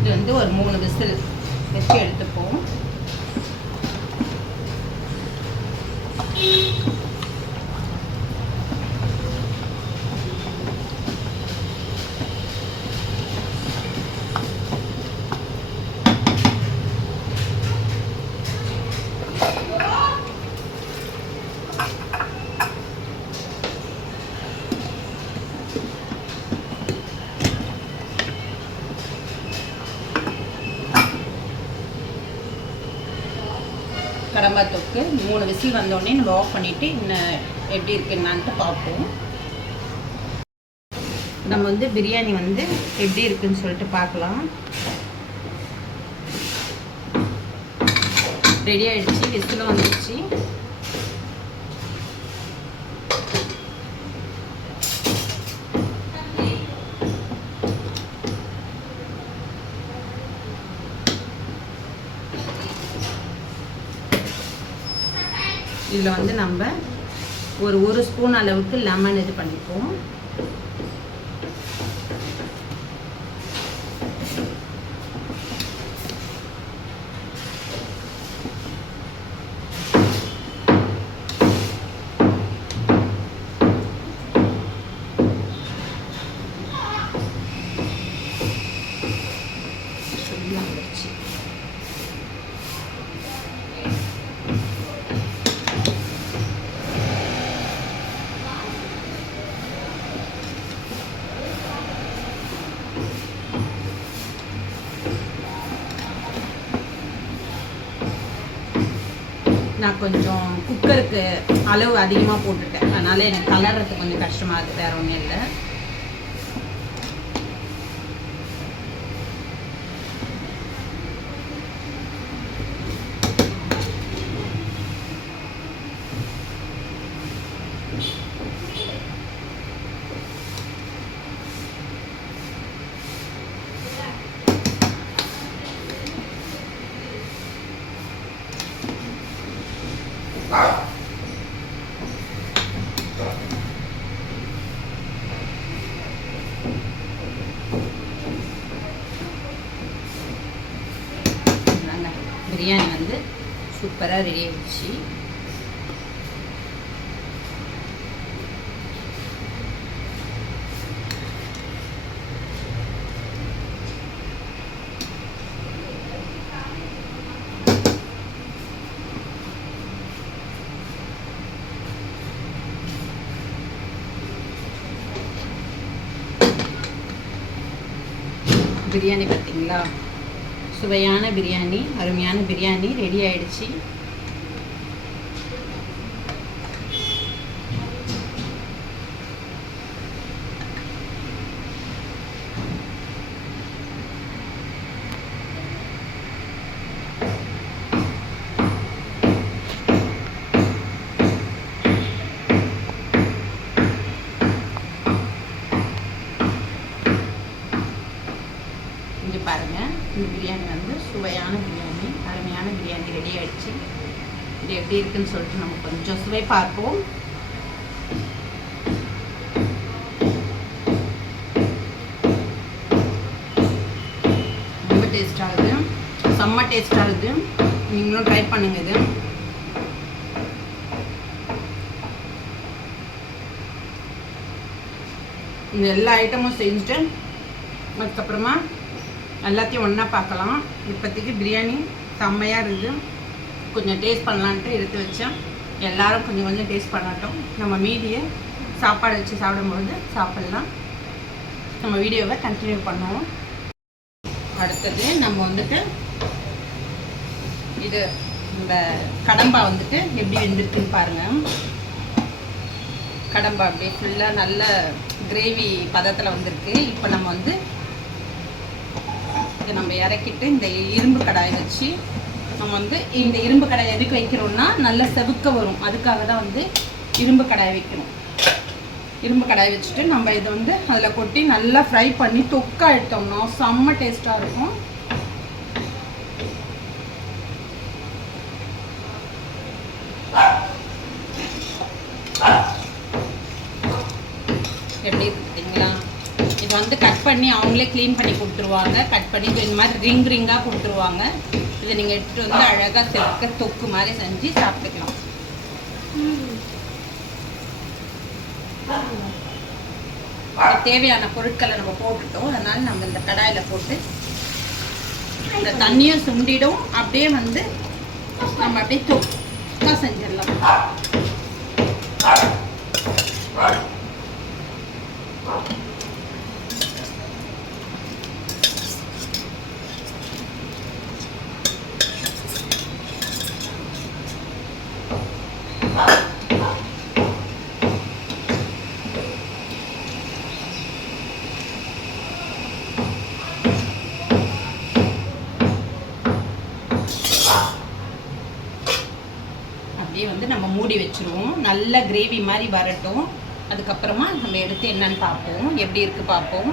இது வந்து ஒரு 3 விசில் வச்சு எடுத்துப்போம். கடம்பா தொக்கு 3 விசில் வந்தோடனே நம்ம ஆஃப் பண்ணிவிட்டு இன்னும் எப்படி இருக்குன்னான்ட்டு பார்ப்போம். நம்ம வந்து பிரியாணி வந்து எப்படி இருக்குன்னு சொல்லிட்டு பார்க்கலாம். ரெடி ஆகிடுச்சு, விசிலும் வந்துடுச்சு. இதில் வந்து நம்ம ஒரு ஸ்பூன் அளவுக்கு லெமன் இது பண்ணிப்போம். நான் கொஞ்சம் குக்கருக்கு அளவு அதிகமாக போட்டுட்டேன், அதனால் எனக்கு கலர்றது கொஞ்சம் கஷ்டமாக இருக்குது, வேறு ஒன்றும் இல்லை. பிரியாணி வந்து சூப்பராக ரெடி ஆகிடுச்சு. பிரியாணி பார்த்தீங்களா, சுவையான பிரியாணி, அருமையான பிரியாணி ரெடி ஆயிடுச்சு. இங்கே பாருங்கள், இந்த பிரியாணி வந்து சுவையான பிரியாணி, அருமையான பிரியாணி ரெடி ஆகிடுச்சு. இது எப்படி இருக்குன்னு சொல்லிட்டு நம்ம கொஞ்சம் சுவை பார்ப்போம். ரொம்ப டேஸ்டாக இருக்குது, செம்ம டேஸ்டாக இருக்குது. நீங்களும் ட்ரை பண்ணுங்கள். இது இந்த எல்லா ஐட்டமும் செஞ்சுட்டு அதுக்கப்புறமா எல்லாத்தையும் ஒன்றா பார்க்கலாம். இப்போதைக்கு பிரியாணி செம்மையாக இருக்குது. கொஞ்சம் டேஸ்ட் பண்ணலான்ட்டு எடுத்து வச்சேன். எல்லோரும் கொஞ்சம் கொஞ்சம் டேஸ்ட் பண்ணட்டும். நம்ம மீதியை சாப்பாடு வச்சு சாப்பிடும்போது சாப்பிட்லாம். நம்ம வீடியோவை கண்டினியூ பண்ணுவோம். அடுத்தது நம்ம வந்துட்டு இது இந்த கடம்பா வந்துட்டு எப்படி வெந்திருக்குன்னு பாருங்கள். கடம்பா அப்படியே ஃபுல்லாக நல்ல கிரேவி பதத்தில் வந்திருக்கு. இப்போ நம்ம வந்து நம்ம இறக்கிட்டு இந்த இரும்பு கடாயை வச்சு நம்ம வந்து இந்த இரும்பு கடாயை எதுக்கு வைக்கிறோம்னா நல்லா செவுக்க வரும். அதுக்காக தான் வந்து இரும்பு கடாயை வைக்கணும். இரும்பு கடாயை வச்சுட்டு நம்ம இதை வந்து அதில் கொட்டி நல்லா ஃப்ரை பண்ணி தொக்கா எடுத்தோம்னா செம்ம டேஸ்ட்டாக இருக்கும். எப்படி இருக்குங்களா? இது வந்து கட் பண்ணி அவங்களே க்ளீன் பண்ணி கொடுத்துருவாங்க. கட் பண்ணி இந்த மாதிரி ரிங்காக கொடுத்துருவாங்க. இதை நீங்கள் எடுத்துகிட்டு வந்து அழகாக செலுக்க தொக்கு மாதிரி செஞ்சு சாப்பிட்டுக்கலாம். தேவையான பொருட்களை நம்ம போட்டுட்டோம். அதனால் நம்ம இந்த கடாயில் போட்டு இந்த தண்ணியும் சுண்டிடும். அப்படியே வந்து நம்ம அப்படியே தொக்கா செஞ்சிடலாம். வந்து நம்ம மூடி வச்சுருவோம். நல்ல கிரேவி மாதிரி வரட்டும். அதுக்கப்புறமா நம்ம எடுத்து என்னன்னு பார்ப்போம், எப்படி இருக்கு பார்ப்போம்.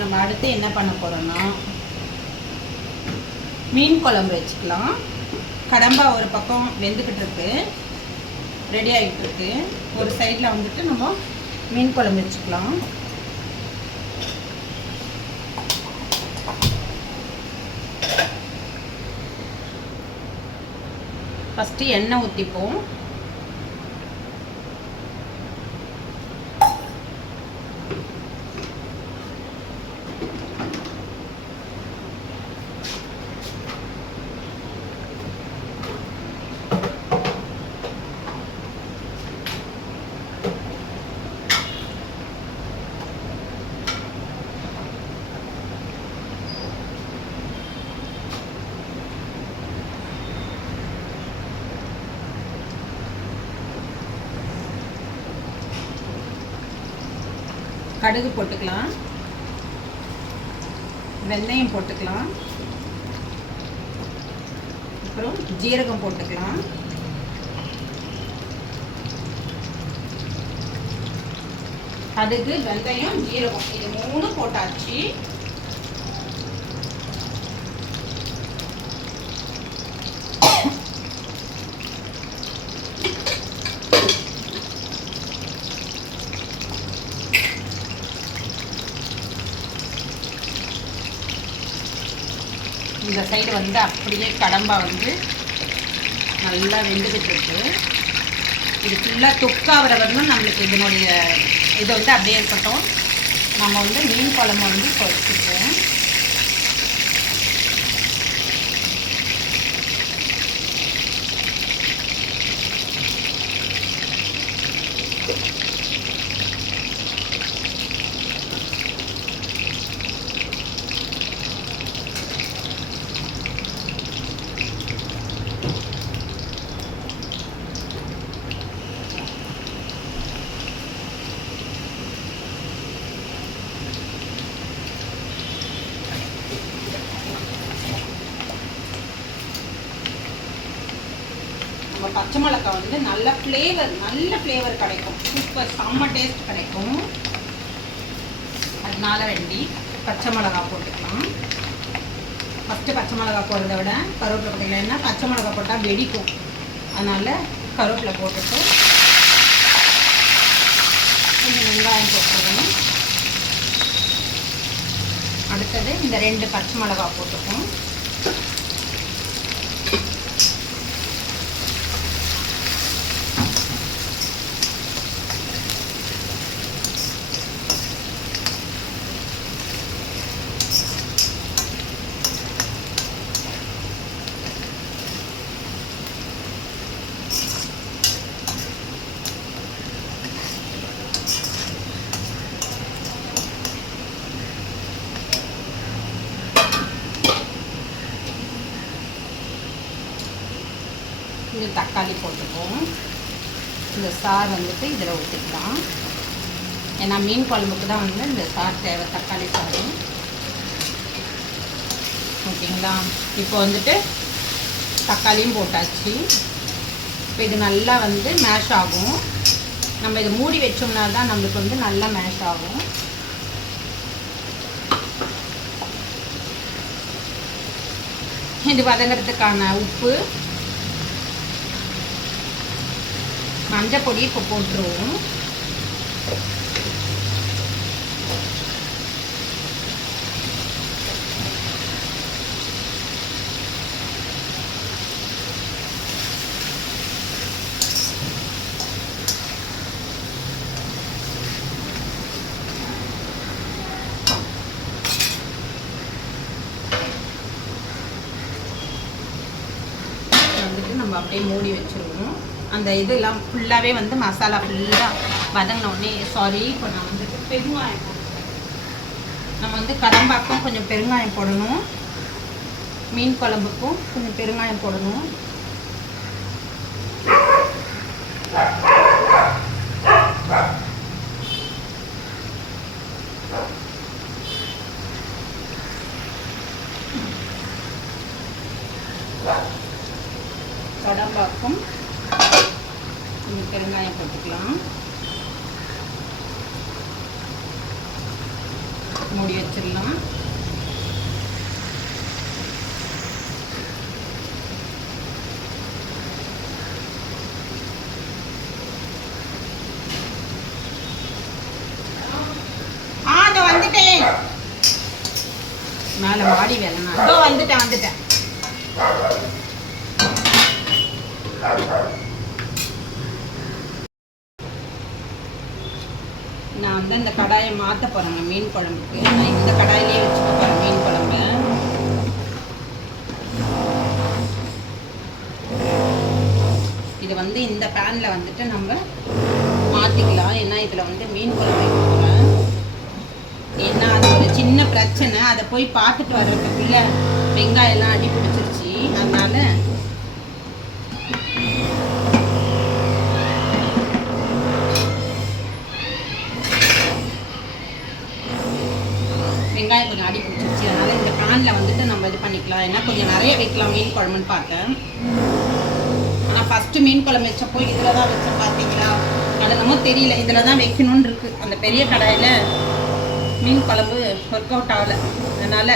நம்ம அடுத்து என்ன பண்ண போறோம்னா மீன் குழம்பு வச்சுக்கலாம். கடம்பா ஒரு பக்கம் வெந்துக்கிட்டு இருக்கு, ரெடி ஆகிட்டு இருக்கு. ஒரு சைடில் வந்துட்டு நம்ம மீன் குழம்பு வச்சுக்கலாம். ஃபஸ்ட்டு எண்ணெய் ஊற்றிப்போம். கடுகு போட்டுக்கலாம், வெந்தயம் போட்டுக்கலாம், அப்புறம் ஜீரகம் போட்டுக்கலாம், கடுகு வெந்தயம் ஜீரகம் இது 3 போட்டாச்சு. இந்த சைடு வந்து அப்படியே கடம்பா வந்து நல்லா வெந்துக்கிட்டு இருக்கு. இது ஃபுல்லாக தொக்காகிற வரணும் நம்மளுக்கு இதனுடைய இது வந்து அப்படியே இருக்கட்டும். நம்ம வந்து மீன் குழம்பு வந்து வச்சுப்போம். நம்ம பச்சை மிளகாய் வந்து நல்ல ஃப்ளேவர் கிடைக்கும். சூப்பர் செம்ம டேஸ்ட் கிடைக்கும். அதனால வேண்டி பச்சை மிளகாய் போட்டுக்கலாம். ஃபஸ்ட்டு பச்சை மிளகாய் போடுறத விட கருவேப்பிலை போட்டுக்கலாம். ஏன்னா பச்சை மிளகாய் போட்டால் வெடிக்கும். அதனால் கருவேப்பிலை போட்டுட்டு கொஞ்சம் வெங்காயம் போட்டுருவோம். அடுத்தது இந்த 2 பச்சை மிளகாய் போட்டுப்போம். இது தக்காளி போட்டுப்போம். இந்த சார் வந்துட்டு இதில் ஊற்றிக்கலாம். ஏன்னா மீன் குழம்புக்கு தான் வந்து இந்த சார் தேவை, தக்காளி சாறு. ஓகேங்களா? இப்போ வந்துட்டு தக்காளியும் போட்டாச்சு. இப்போ இது நல்லா வந்து மேஷ் ஆகும். நம்ம இதை மூடி வச்சோம்னா தான் நம்மளுக்கு வந்து நல்லா மேஷ் ஆகும். இது வதங்கிறதுக்கான உப்பு, மஞ்சள் பொடி இப்போ போட்டுருவோம். நம்ம அப்படியே மூடி வச்சுருவோம். அந்த இதெல்லாம் ஃபுல்லாகவே வந்து மசாலா ஃபுல்லாக வதங்கினோடனே, சாரி, இப்போ நான் வந்துட்டு பெருங்காயம் போடுறேன். நம்ம வந்து கடம்பாக்கும் கொஞ்சம் பெருங்காயம் போடணும், மீன் குழம்புக்கும் கொஞ்சம் பெருங்காயம் போடணும். கடம்பாக்கும் பெருங்காயம் போட்டுக்கலாம். மூடி வச்சிடலாம். அதோ வந்துட்டேன், மேலே மாடி வேலைண்ணா. அதோ வந்துட்டேன். நான் வந்து இந்த கடாயை மாற்ற போகிறேங்க மீன் குழம்புக்கு. நான் இந்த கடாயிலே வச்சுக்க போகிறேன் மீன் குழம்பு. இது வந்து இந்த பேனில் வந்துட்டு நம்ம மாற்றிக்கலாம். ஏன்னா இதில் வந்து மீன் குழம்பு வைக்க போகிறேன். ஏன்னா அது ஒரு சின்ன பிரச்சனை, அதை போய் பார்த்துட்டு வர்றதுக்குள்ள வெங்காயம்லாம் அடி பிடிச்சிருச்சு. அதனால வெங்காயம் கொஞ்சம் அடி பிடிச்சிருச்சு. அதனால் இந்த பேனில் வந்துட்டு நம்ம இது பண்ணிக்கலாம். ஏன்னா கொஞ்சம் நிறைய வைக்கலாம் மீன் குழம்புன்னு பார்த்தேன். ஆனால் ஃபஸ்ட்டு மீன் குழம்பு வச்சப்போ இதில் தான் வச்சேன். பார்த்தீங்களா? அது நம்ம தெரியல, இதில் தான் வைக்கணும்னு இருக்குது. அந்த பெரிய கடாயில் மீன் குழம்பு ஒர்க் அவுட் ஆகலை. அதனால்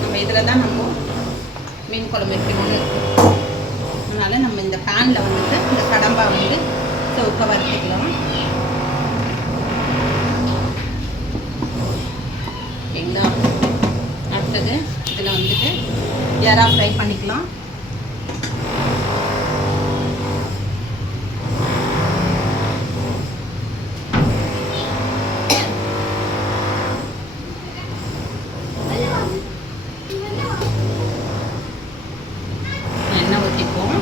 நம்ம இதில் தான் நம்ம மீன் குழம்பு வைக்கணும்னு இருக்குது. அதனால் நம்ம இந்த பேனில் வந்துட்டு இந்த கடம்பா வந்து சவுக்க வறுத்துக்கலாம். ஓகேங்களா? அடுத்தது இதில் வந்துட்டு எறா ஃப்ரை பண்ணிக்கலாம். எண்ணெய் ஊற்றிப்போம்.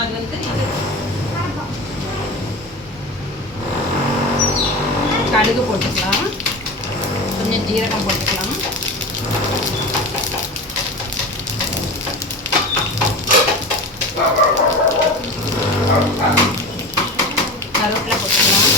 அது வந்து கடுகு போட்டுக்கலாம், கொஞ்சம் ஜீரகம் போட்டுக்கலாம், கருவேப்பிலை போட்டுக்கலாம்,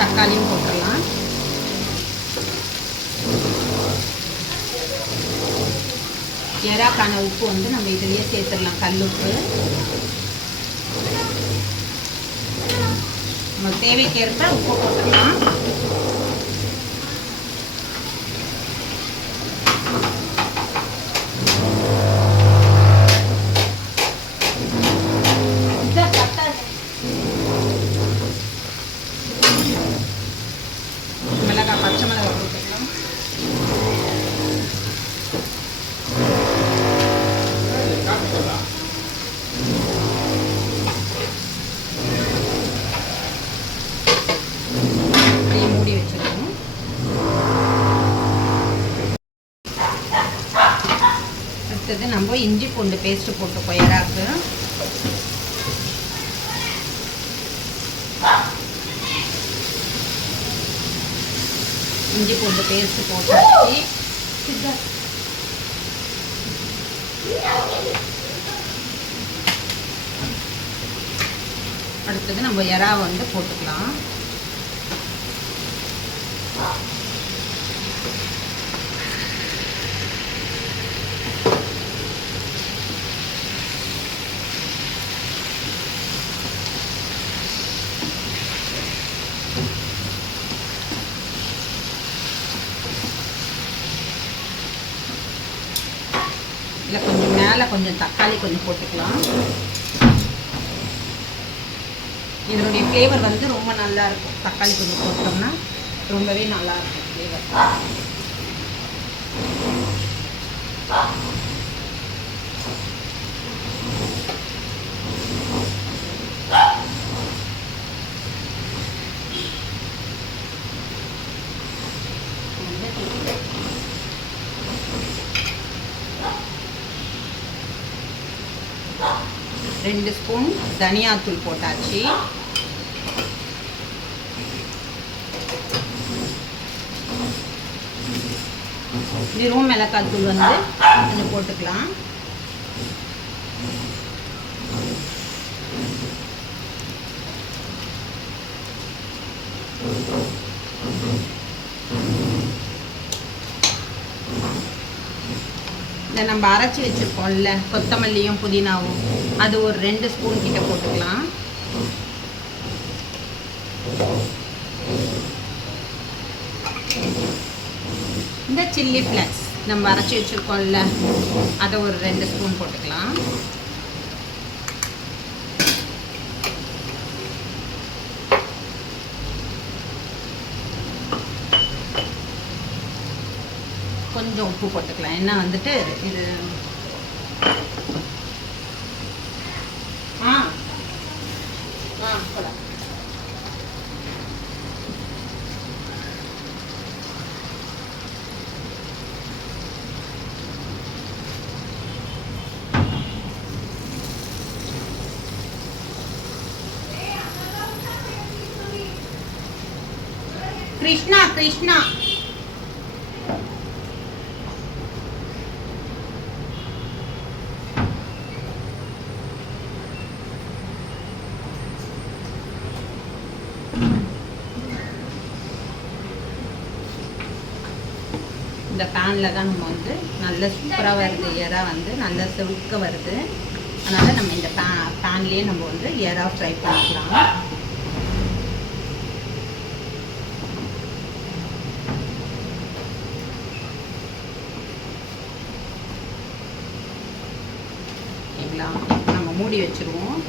தக்காளியும் போட்டுடலாம். எறாக்கான உப்பு வந்து நம்ம இதுலேயே சேர்த்துடலாம், கல்லுப்பு. நம்ம தேவைக்கேற்ப உப்பு போட்டுக்கலாம். மிளகாய், பச்சை மிளகாய் போட்டுக்கலாம். மூடி வச்சிருக்கோம். அடுத்தது நம்ம இஞ்சி பூண்டு பேஸ்ட்டு போட்டுப்போம் எறாக்கு. இஞ்சி பூண்டு பேஸ்ட்டு போட்டாச்சு. அடுத்தது நம்ம எறாவை வந்து போட்டுக்கலாம். இல்லை கொஞ்சம் மேலே கொஞ்சம் தக்காளி கொஞ்சம் போட்டுக்கலாம். இதனுடைய ஃப்ளேவர் வந்து ரொம்ப நல்லா இருக்கும். தக்காளி கொஞ்சம் போட்டோம்னா ரொம்பவே நல்லா இருக்கும் ஃப்ளேவர். ரெண்டு ஸ்பூன் தனியாத்தூள் போட்டாச்சு. வெறும் மிளகாய் தூள் வந்து கொஞ்சம் போட்டுக்கலாம். இதை நம்ம அரைச்சி வச்சுருக்கோம்ல கொத்தமல்லியும் புதினாவும், அது ஒரு 2 ஸ்பூன் கிட்ட போட்டுக்கலாம். இந்த சில்லி ஃப்ளேக்ஸ் நம்ம அரைச்சி வச்சுருக்கோம்ல, அதை ஒரு 2 ஸ்பூன் போட்டுக்கலாம். கொஞ்சம் உப்பு போட்டுக்கலாம். ஏன்னா வந்துட்டு இது போடலாம். கிருஷ்ணா கிருஷ்ணா இந்த பேனில் தான் நம்ம வந்து நல்ல சூப்பராக வருது. எறா வந்து நல்ல செவுக்க வருது. அதனால் நம்ம இந்த பேன்லேயே நம்ம வந்து எறா ஃப்ரை பண்ணிக்கலாம். ஓகேங்களா? நம்ம மூடி வச்சுருவோம்.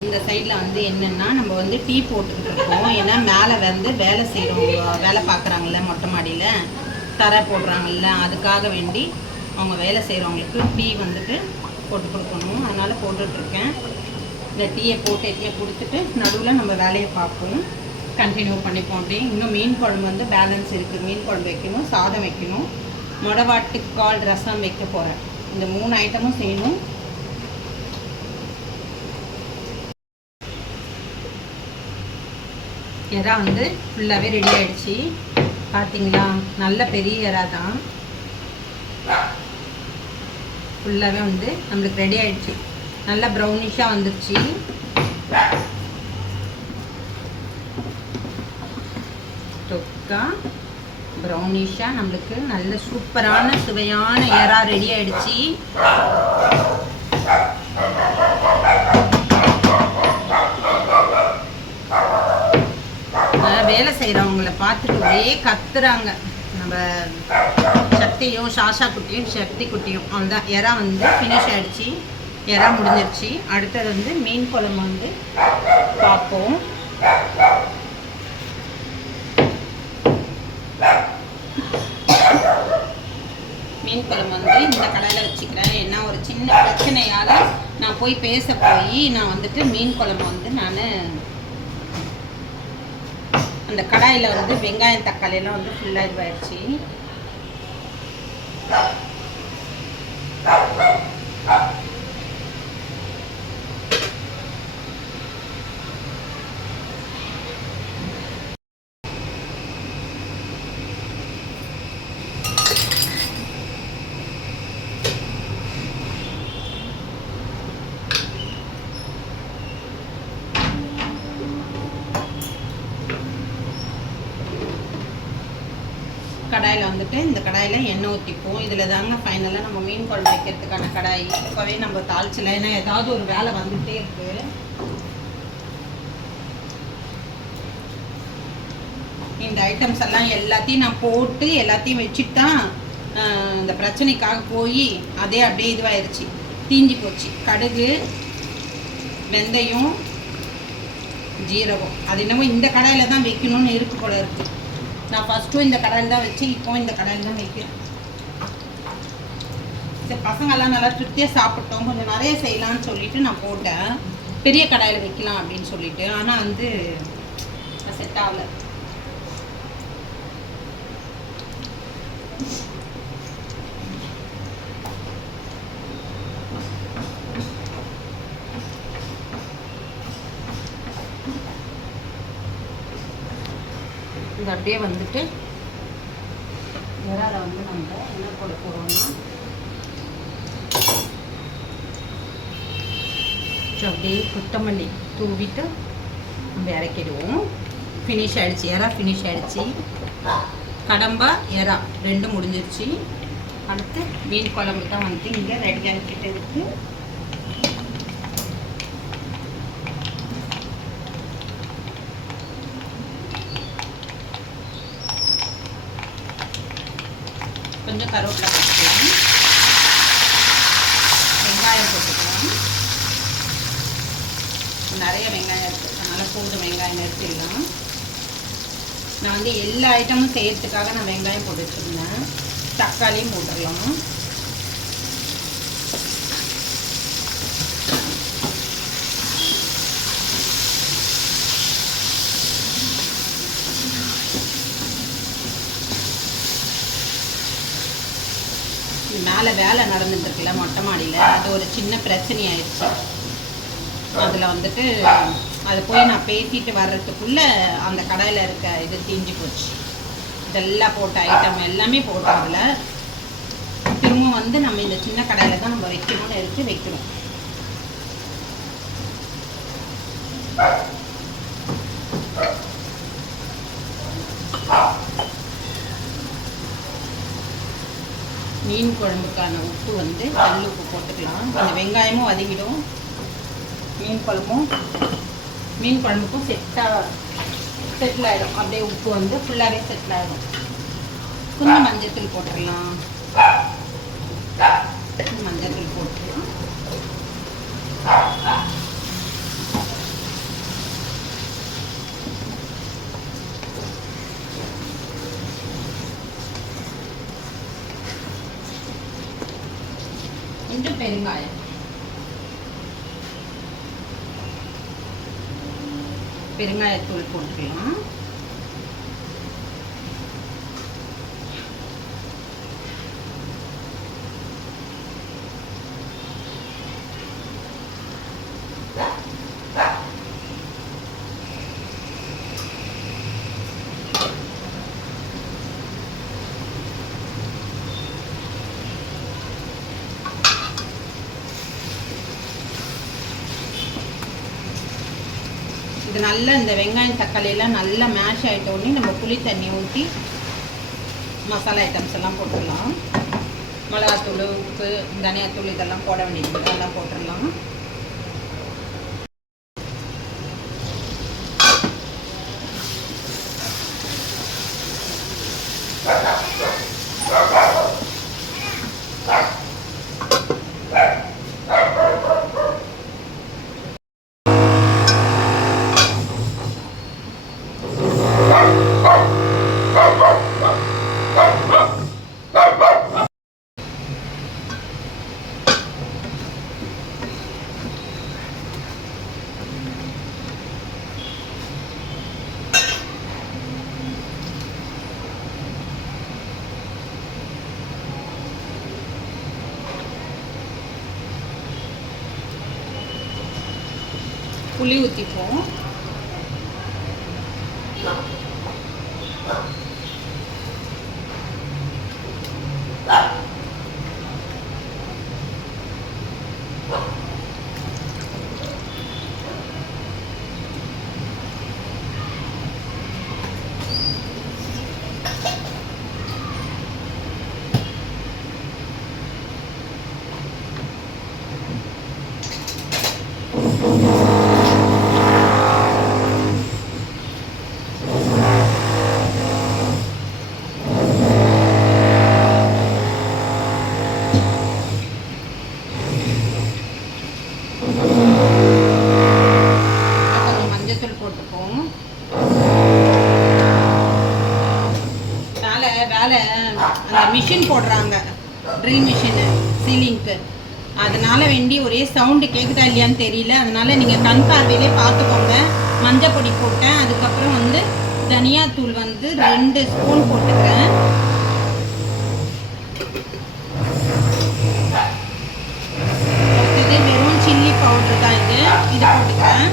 இந்த சைடில் வந்து என்னென்னா நம்ம வந்து டீ போட்டுக்கிட்டு இருக்கோம். ஏன்னா மேலே வந்து வேலை செய்கிறவங்க வேலை பார்க்குறாங்கல்ல, மொட்டை மாடியில் தரை போடுறாங்கல்ல, அதுக்காக வேண்டி அவங்க வேலை செய்கிறவங்களுக்கு டீ வந்துட்டு போட்டு கொடுக்கணும். அதனால் போட்டுட்ருக்கேன். இந்த டீயை போட்டு எதுவுமே கொடுத்துட்டு நடுவில் நம்ம வேலையை பார்ப்போம், கண்டினியூ பண்ணிப்போம். அப்படியே இன்னும் மீன் குழம்பு வந்து பேலன்ஸ் இருக்குது. மீன் குழம்பு வைக்கணும், சாதம் வைக்கணும், மொடவாட்டுக்கால் ரசம் வைக்க போகிறேன். இந்த 3 ஐட்டமும் செய்யணும். எறா வந்து ஃபுல்லாகவே ரெடி ஆகிடுச்சு. பார்த்தீங்களா? நல்ல பெரிய எறா தான். ஃபுல்லாகவே வந்து நம்மளுக்கு ரெடி ஆகிடுச்சு. நல்லா ப்ரௌனிஷாக வந்துருச்சு. தொக்கா ப்ரௌனிஷாக நம்மளுக்கு நல்ல சூப்பரான சுவையான எறா ரெடி ஆகிடுச்சு. வேலை செய்கிறவங்கள பார்த்துட்டு ஒரே கத்துறாங்க. நம்ம நம்ம சக்தியும் சாஷா குட்டியும் சக்தி குட்டியும் அவ்வளோதான். இறா வந்து ஃபினிஷ் ஆகிடுச்சு, இறா முடிஞ்சிருச்சு. அடுத்தது வந்து மீன் குழம்பு வந்து பார்ப்போம். மீன் குழம்பு வந்து இந்த கடாயில் வச்சுக்கிறேன். ஏன்னா ஒரு சின்ன பிரச்சனையால் நான் போய் பேச போய் நான் வந்துட்டு மீன் குழம்பு வந்து நான் அந்த கடாயில் வந்து வெங்காயம் தக்காளியெல்லாம் வந்து ஃபுல்லாக இதுவாகிடுச்சு. கடாயில் வந்துட்டு இந்த கடாயில் எண்ணெய் ஊற்றிப்போம். இதில் தாங்க ஃபைனலாக நம்ம மீன் குழம்பு வைக்கிறதுக்கான கடாய். இப்போவே நம்ம தாளிச்சில, ஏன்னா ஏதாவது ஒரு வேலை வந்துகிட்டே இருக்குது. இந்த ஐட்டம்ஸ் எல்லாம் எல்லாத்தையும் நான் போட்டு எல்லாத்தையும் வச்சுட்டு தான் இந்த பிரச்சனைக்காக போய் அதே அப்படியே இதுவாகிடுச்சு, தீஞ்சி போச்சு. கடுகு, வெந்தயம், ஜீரகம் அது என்னமோ இந்த கடாயில் தான் வைக்கணும்னு இருக்கு போல இருக்குது. நான் ஃபஸ்ட்டும் இந்த கடாயில் தான் வச்சு இப்போ இந்த கடாயில் தான் வைக்கிறேன். சரி, பசங்கள்லாம் நல்லா திருப்தியாக சாப்பிட்டோம், கொஞ்சம் நிறைய செய்யலான்னு சொல்லிட்டு நான் போட்டேன். பெரிய கடாயில் வைக்கலாம் அப்படின்னு சொல்லிட்டு. ஆனால் வந்து செட் ஆகலை. இது அப்படியே வந்துட்டு இறால வந்து நம்ம என்ன போட போகிறோம்னா அப்படியே கொத்தமல்லி தூவிட்டு நம்ம இறக்கிடுவோம். ஃபினிஷ் ஆகிடுச்சு, இறா ஃபினிஷ் ஆகிடுச்சு. கடம்பா இறா ரெண்டும் முடிஞ்சிருச்சு. அடுத்து மீன் குழம்பு தான் வந்து இங்கே ரெடி ஆகிக்கிட்டு இருக்குது. கொஞ்சம் கருவேப்பிலை போட்டுக்கலாம், வெங்காயம் போட்டுக்கலாம். நிறைய வெங்காயம் இருக்குது, அதனால் போதும் வெங்காயம் எடுத்துடலாம். நான் வந்து எல்லா ஐட்டமும் செய்யறதுக்காக நான் வெங்காயம் போட்டு வச்சுருந்தேன். தக்காளியும் போட்டுடலாம். மேலே வேலை நடந்துட்டுருக்குல்ல மொட்டை மாடியில், அது ஒரு சின்ன பிரச்சனை ஆயிடுச்சு. அதில் வந்துட்டு அதை போய் நான் பேசிட்டு வர்றதுக்குள்ளே அந்த கடாயில் இருக்க இது தீஞ்சு போச்சு. இதெல்லாம் போட்ட ஐட்டம் எல்லாமே போட்டோம். அதில் திரும்ப வந்து நம்ம இந்த சின்ன கடாயில் தான் நம்ம வைக்கணும்னு எடுத்து வைக்கணும். மீன் குழம்புக்கான உப்பு வந்து கல் உப்பு போட்டுக்கலாம். அந்த வெங்காயமும் வதங்கிடும், மீன் குழம்புக்கும் செட்டில் ஆகிடும். அப்படியே உப்பு வந்து ஃபுல்லாகவே செட்டில் ஆகிடும். கொஞ்சம் மஞ்சத்தூள் போட்டுடலாம். மஞ்சத்தூள் போட்டுடலாம். கொஞ்சம் பெருங்காயம், பெருங்காயத்தூள் போட்டுக்கலாம். இது நல்லா இந்த வெங்காயம் தக்காளியெல்லாம் நல்லா மேஷ் ஆகிட்ட உடனே நம்ம புளி தண்ணி ஊற்றி மசாலா ஐட்டம்ஸ் எல்லாம் போட்டுடலாம். மிளகாத்தூள், உப்பு, தனியாத்தூள் இதெல்லாம் போட வேண்டியது, இதெல்லாம் போட்டுடலாம். புளி ஊற்றிப்போம். அந்த மிஷின் போடுறாங்க, ட்ரில் மிஷினு சீலிங்க்கு, அதனால வேண்டி ஒரே சவுண்டு கேட்குதா இல்லையான்னு தெரியல. அதனால நீங்கள் கண் பார்வையிலே பார்த்துக்கோங்க. மஞ்சள் பொடி போட்டேன். அதுக்கப்புறம் வந்து தனியாத்தூள் வந்து 2 ஸ்பூன் போட்டுக்கிறேன். அடுத்தது வெறும் சில்லி பவுடர் தான் இது போட்டுக்கிறேன்.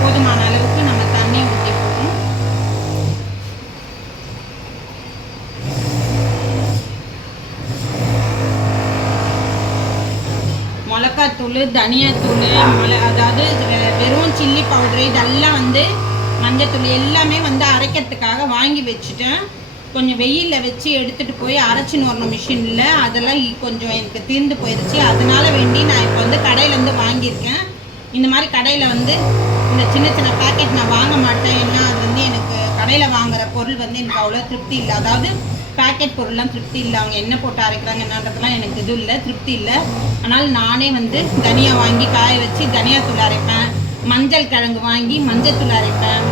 போதுமான அளவுக்கு நம்ம தண்ணி ஊற்றிப்போம். மிளகாத்தூள், தனியாத்தூள், அதாவது வெறும் சில்லி பவுடரு, இதெல்லாம் வந்து மஞ்சத்தூள் எல்லாமே வந்து அரைக்கிறதுக்காக வாங்கி வச்சுட்டேன். கொஞ்சம் வெயிலில் வச்சு எடுத்துகிட்டு போய் அரைச்சின்னு வரணும் மிஷினில். அதெல்லாம் கொஞ்சம் எனக்கு தீர்ந்து போயிடுச்சு. அதனால வேண்டி நான் இப்போ வந்து கடையிலேருந்து வாங்கியிருக்கேன். இந்த மாதிரி கடையில் வந்து இந்த சின்ன சின்ன பேக்கெட் நான் வாங்க மாட்டேன். ஏன்னா அது வந்து எனக்கு கடையில் வாங்குகிற பொருள் வந்து எனக்கு அவ்வளோ திருப்தி இல்லை. அதாவது பேக்கெட் பொருள்லாம் திருப்தி இல்லை. அவங்க என்ன போட்டு அரைக்கிறாங்க என்னன்றதுலாம் எனக்கு இது இல்லை, திருப்தி இல்லை. அதனால் நானே வந்து தனியா வாங்கி காய வச்சு தனியாத்தூள் அரைப்பேன். மஞ்சள் கிழங்கு வாங்கி மஞ்சத்தூள் அரைப்பேன்.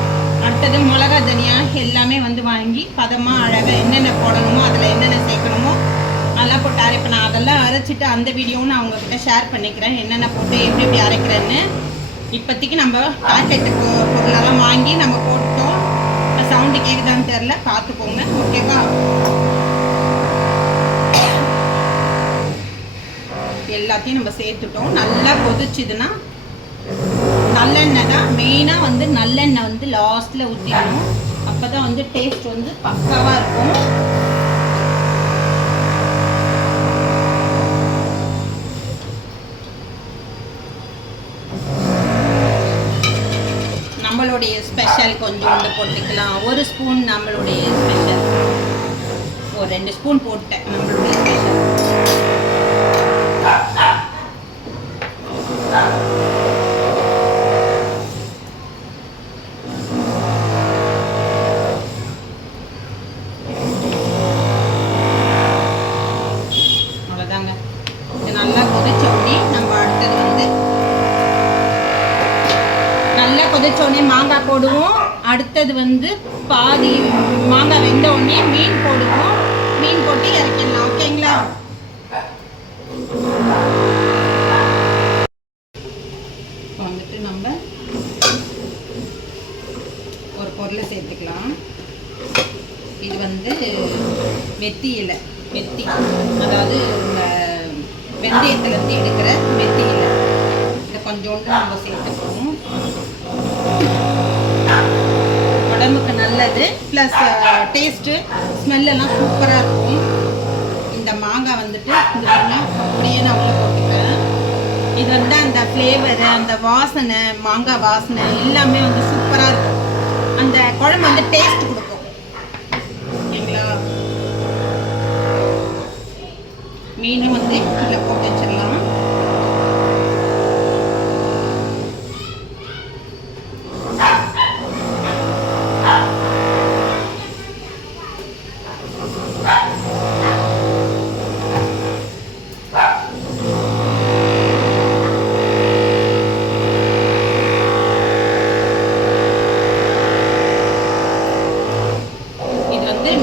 அடுத்தது மிளகா, தனியா எல்லாமே வந்து வாங்கி பதமாக அழகாக என்னென்ன போடணுமோ அதில் என்னென்ன சேர்க்கணுமோ அதெல்லாம் போட்டு அரைப்பேன். நான் அதெல்லாம் அரைச்சிட்டு அந்த வீடியோவும் நான் உங்ககிட்ட ஷேர் பண்ணிக்கிறேன், என்னென்ன போட்டு எப்படி எப்படி அரைக்கிறேன்னு. இப்போதைக்கு நம்ம பேக்கெட்டு பொருளெல்லாம் வாங்கி நம்ம போட்டோம். சவுண்டு கேட்குதான்னு தெரில, பார்த்துக்கோங்க. ஓகேவா? எல்லாத்தையும் நம்ம சேர்த்துட்டோம். நல்லா கொதிச்சுதுன்னா நல்லெண்ணெய் தான் மெயினாக வந்து நல்லெண்ணெய் வந்து லாஸ்ட்டில் ஊற்றிடணும். அப்போ தான் வந்து டேஸ்ட் வந்து பக்காவாக இருக்கும். நம்மளுடைய ஸ்பெஷல் கொஞ்சோண்டு போட்டுக்கலாம். 1 ஸ்பூன் நம்மளுடைய ஸ்பெஷல், ஒரு 2 ஸ்பூன் போட்டேன் நம்மளுடைய ஸ்பெஷல். அவ்வளோதாங்க. இது நல்லா கொதிச்சோடனே நம்ம அடுத்தது வந்து நல்லா கொதிச்சோடனே மாங்காய் போடுவோம். அடுத்தது வந்து பாதி மாங்காய் வெந்த உடனே மீன் போடுவோம். மீன் போட்டு இறக்கிடலாம். ஓகேங்களா? வந்துட்டு நம்ம ஒரு பொருளை சேர்த்துக்கலாம். இது வந்து மெத்தி இலை, மெத்தி, அதாவது இந்த வெந்தயத்துலேருந்து எடுக்கிற மெத்தி இலை. இதை கொஞ்சோண்டு நம்ம சேர்த்துப்போம். உடம்புக்கு நல்லது, ப்ளஸ் டேஸ்ட்டு ஸ்மெல்லாம் சூப்பராக இருக்கும். இந்த மாங்காய் வந்துட்டு இந்த அப்படியே நான் உள்ள போட்டுக்கிறேன். இது வந்து அந்த ஃப்ளேவரு, அந்த வாசனை, மாங்காய் வாசனை எல்லாமே வந்து சூப்பராக இருக்கும். அந்த குழம்பு வந்து டேஸ்ட் கொடுக்கும். ஓகேங்களா? மீனும் வந்து இதில் போட்டு வச்சிடலாம்.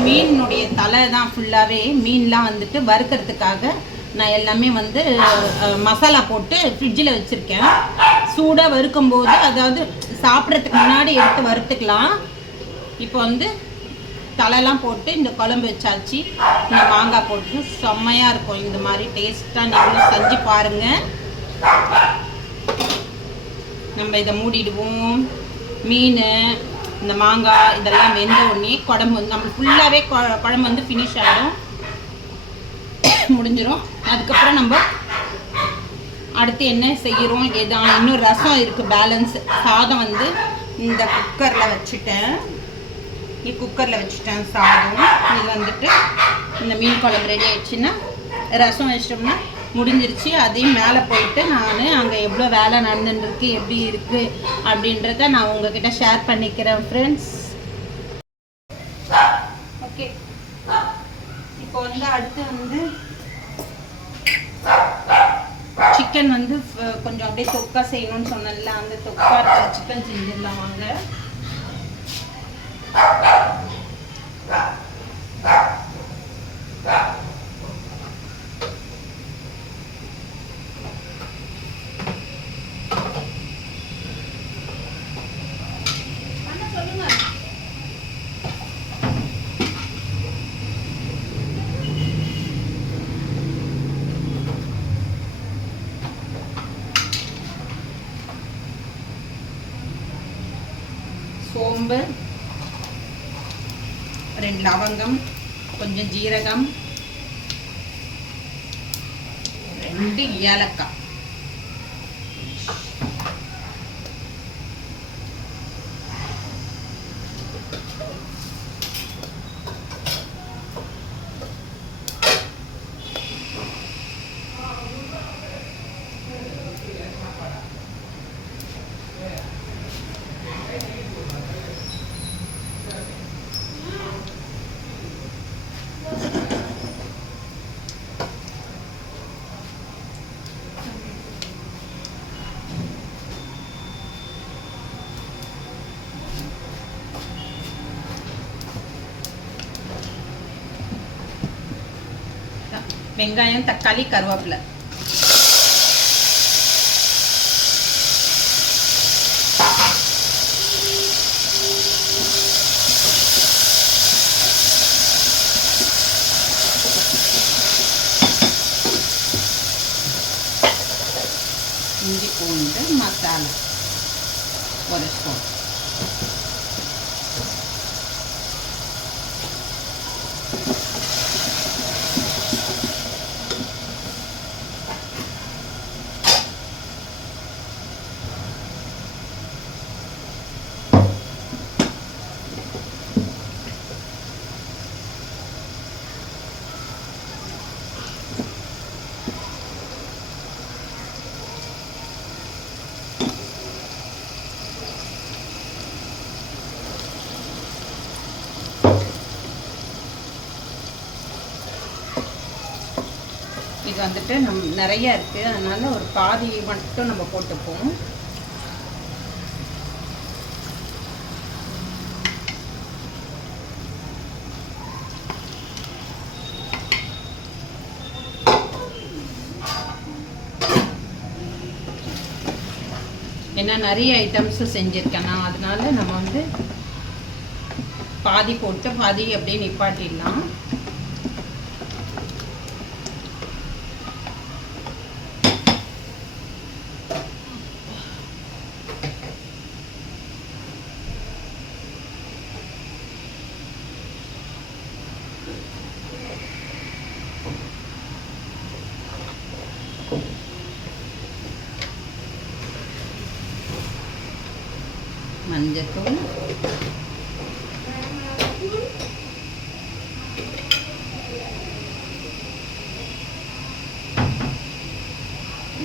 மீனுடைய தலை தான் ஃபுல்லாகவே. மீன்லாம் வந்துட்டு வறுக்கிறதுக்காக நான் எல்லாமே வந்து மசாலா போட்டு ஃப்ரிட்ஜில் வச்சுருக்கேன். சூடாக வறுக்கும்போது, அதாவது சாப்பிட்றதுக்கு முன்னாடி எடுத்து வறுத்துக்கலாம். இப்போ வந்து தலைலாம் போட்டு இந்த குழம்பு வச்சாச்சு. இந்த மாங்காய் போட்டு செம்மையாக இருக்கும். இந்த மாதிரி டேஸ்ட்டாக நீங்களும் செஞ்சு பாருங்கள். நம்ம இதை மூடிடுவோம். மீன், இந்த மாங்காய் இதெல்லாம் வெந்த உடனே குழம்பு வந்து நம்ம ஃபுல்லாகவே குழம்பு வந்து ஃபினிஷ் ஆகிடும், முடிஞ்சிடும். அதுக்கப்புறம் நம்ம அடுத்து என்ன செய்கிறோம், ஏதான் இன்னும் ரசம் இருக்குது பேலன்ஸ். சாதம் வந்து இந்த குக்கரில் வச்சுட்டேன். சாதம். இது வந்துட்டு இந்த மீன் குழம்பு ரெடி ஆயிடுச்சுன்னா ரசம் வச்சிட்டோம்னா முடிஞ்சிருச்சு. அதையும் மேலே போயிட்டு நான் அங்கே எவ்வளோ வேலை நடந்துருக்கு, எப்படி இருக்குது அப்படின்றத நான் உங்ககிட்ட ஷேர் பண்ணிக்கிறேன் ஃப்ரெண்ட்ஸ். ஓகே, இப்போ வந்து அடுத்து வந்து சிக்கன் வந்து கொஞ்சம் அப்படியே தொக்கா செய்யணும்னு சொன்னல, அந்த தொக்கா சிக்கன் செஞ்சிடலாம் வாங்க. சோம்பு, 2 லவங்கம், கொஞ்சம் ஜீரகம், 2 ஏலக்காய். வெங்காயம், தக்காளி, கருவேப்பிலை. இஞ்சி பூண்டு மசாலா 1 ஸ்பூன். இது வந்துட்டு நிறைய இருக்குது, அதனால ஒரு பாதி மட்டும் நம்ம போட்டுப்போம். ஏன்னா நிறைய ஐட்டம்ஸ் செஞ்சுருக்கேன் நான், அதனால நம்ம வந்து பாதி போட்டு பாதி அப்படியே நிப்பாட்டிடலாம். மஞ்சத்தூள்,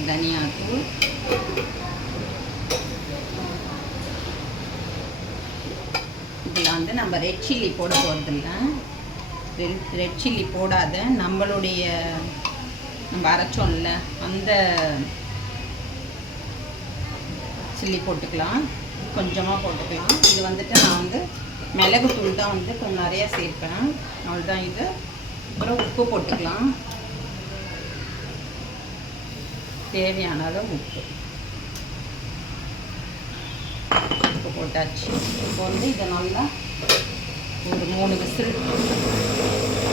தனியாத்தூள், இதில் வந்து நம்ம ரெட் சில்லி போட போகிறதில்ல. ரெட் சில்லி போடாத நம்மளுடைய நம்ம அரைச்சோம்ல அந்த சில்லி போட்டுக்கலாம், கொஞ்சமாக போட்டுக்கலாம். இது வந்துட்டு நான் வந்து மிளகு தூள் தான் வந்து கொஞ்சம் நிறையா சேர்ப்பேன், அவ்வளோதான். இது அப்புறம் உப்பு போட்டுக்கலாம். தேவையான அளவு உப்பு போட்டாச்சு. இப்போ வந்து இதை நல்லா ஒரு 3 விசில்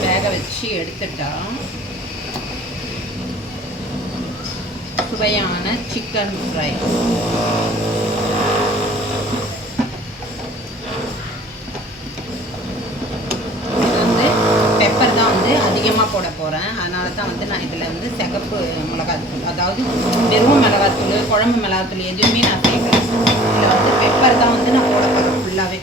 வேக வச்சு எடுத்துட்டா சுவையான சிக்கன் ஃப்ரை. பெப்பர் தான் வந்து அதிகமாக போட போகிறேன். அதனால தான் வந்து நான் இதில் வந்து சிகப்பு மிளகாத்தூள், அதாவது வெறும் மிளகாத்தூள், குழம்பு மிளகாத்தூள் எதுவுமே நான் சேர்க்குறேன். இதில் வந்து பெப்பர் தான் வந்து நான் போட போகிறேன் ஃபுல்லாகவே.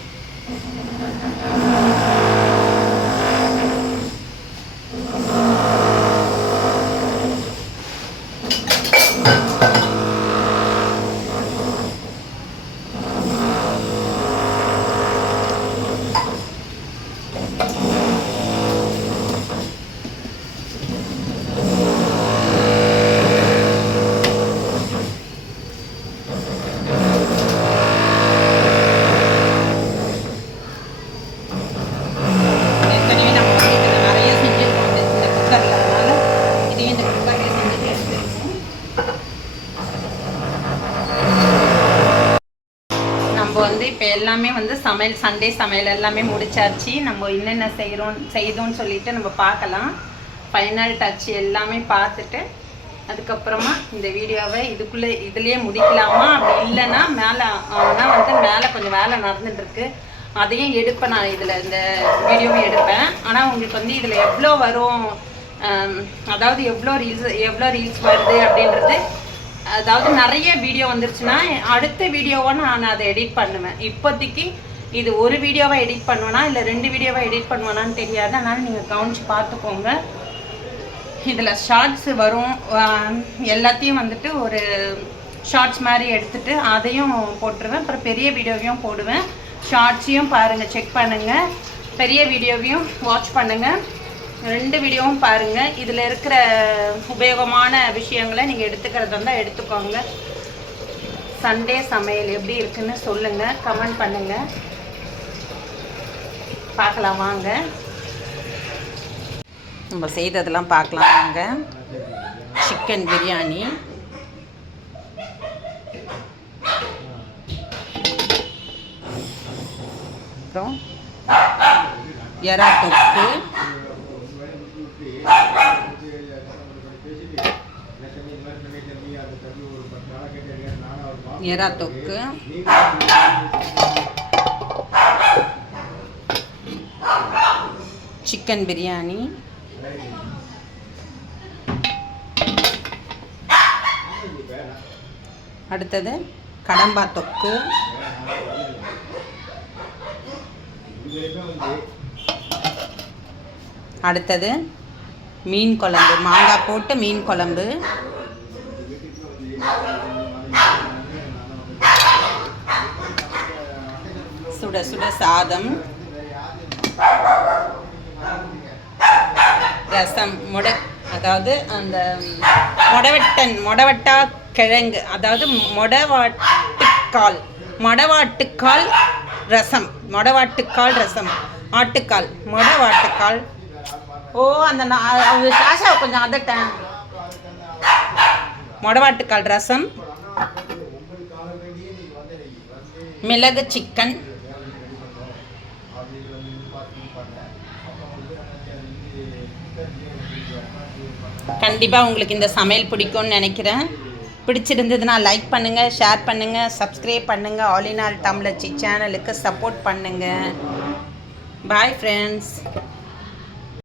வந்து இப்போ எல்லாமே வந்து சமையல், சண்டே சமையல் எல்லாமே முடிச்சாச்சு. நம்ம என்னென்ன செய்தோம்னு சொல்லிட்டு நம்ம பார்க்கலாம். ஃபைனல் டச் எல்லாமே பார்த்துட்டு அதுக்கப்புறமா இந்த வீடியோவை இதுலேயே முடிக்கலாமா, அப்படி இல்லைன்னா மேலே ஆனால் வந்து மேலே கொஞ்சம் வேலை நடந்துட்டுருக்கு, அதையும் எடுப்பேன். நான் இதில் இந்த வீடியோவும் எடுப்பேன். ஆனால் உங்களுக்கு வந்து இதில் எவ்வளோ வரும், அதாவது எவ்வளோ ரீல்ஸ் வருது அப்படின்றது, அதாவது நிறைய வீடியோ வந்துருச்சுன்னா அடுத்த வீடியோவை நான் அதை எடிட் பண்ணுவேன். இப்போதைக்கு இது ஒரு வீடியோவை எடிட் பண்ணுவேனா இல்லை 2 வீடியோவை எடிட் பண்ணுவேனான்னு தெரியாது. அதனால் நீங்கள் கவனித்து பார்த்துக்கோங்க. இதில் ஷார்ட்ஸ் வரும், எல்லாத்தையும் வந்துட்டு ஒரு ஷார்ட்ஸ் மாதிரி எடுத்துகிட்டு அதையும் போட்டுருவேன். அப்புறம் பெரிய வீடியோவையும் போடுவேன். ஷார்ட்ஸையும் பாருங்கள், செக் பண்ணுங்கள், பெரிய வீடியோவையும் வாட்ச் பண்ணுங்கள். 2 வீடியோவும் பாருங்கள். இதில் இருக்கிற உபயோகமான விஷயங்களை நீங்கள் எடுத்துக்கிறதா இருந்தால் எடுத்துக்கோங்க. சண்டே சமையல் எப்படி இருக்குன்னு சொல்லுங்கள், கமெண்ட் பண்ணுங்கள். பார்க்கலாம் வாங்க, நம்ம செய்ததெல்லாம் பார்க்கலாம் வாங்க. சிக்கன் பிரியாணி, அப்புறம் எறா தொக்கு, எறா தொக்கு, சிக்கன் பிரியாணி, அடுத்தது கடம்பா தொக்கு, அடுத்தது மீன் குழம்பு, மாங்காய் போட்டு மீன் குழம்பு, சுட சுட சாதம், ரசம், அதாவது அந்த மொடவட்டா கிழங்கு, அதாவது மொடவாட்டுக்கால் ரசம், ஆட்டுக்கால், மொடவாட்டுக்கால். ஓ, அந்த காசாவை கொஞ்சம் அதட்டேன். மொடவாட்டுக்கால் ரசம், மிளகு சிக்கன். கண்டிப்பாக உங்களுக்கு இந்த சமையல் பிடிக்கும்னு நினைக்கிறேன். பிடிச்சிருந்ததுன்னா லைக் பண்ணுங்கள், ஷேர் பண்ணுங்கள், சப்ஸ்கிரைப் பண்ணுங்கள். ஆல் இன் ஆல் தமிழச்சி சேனலுக்கு சப்போர்ட் பண்ணுங்கள். Bye friends.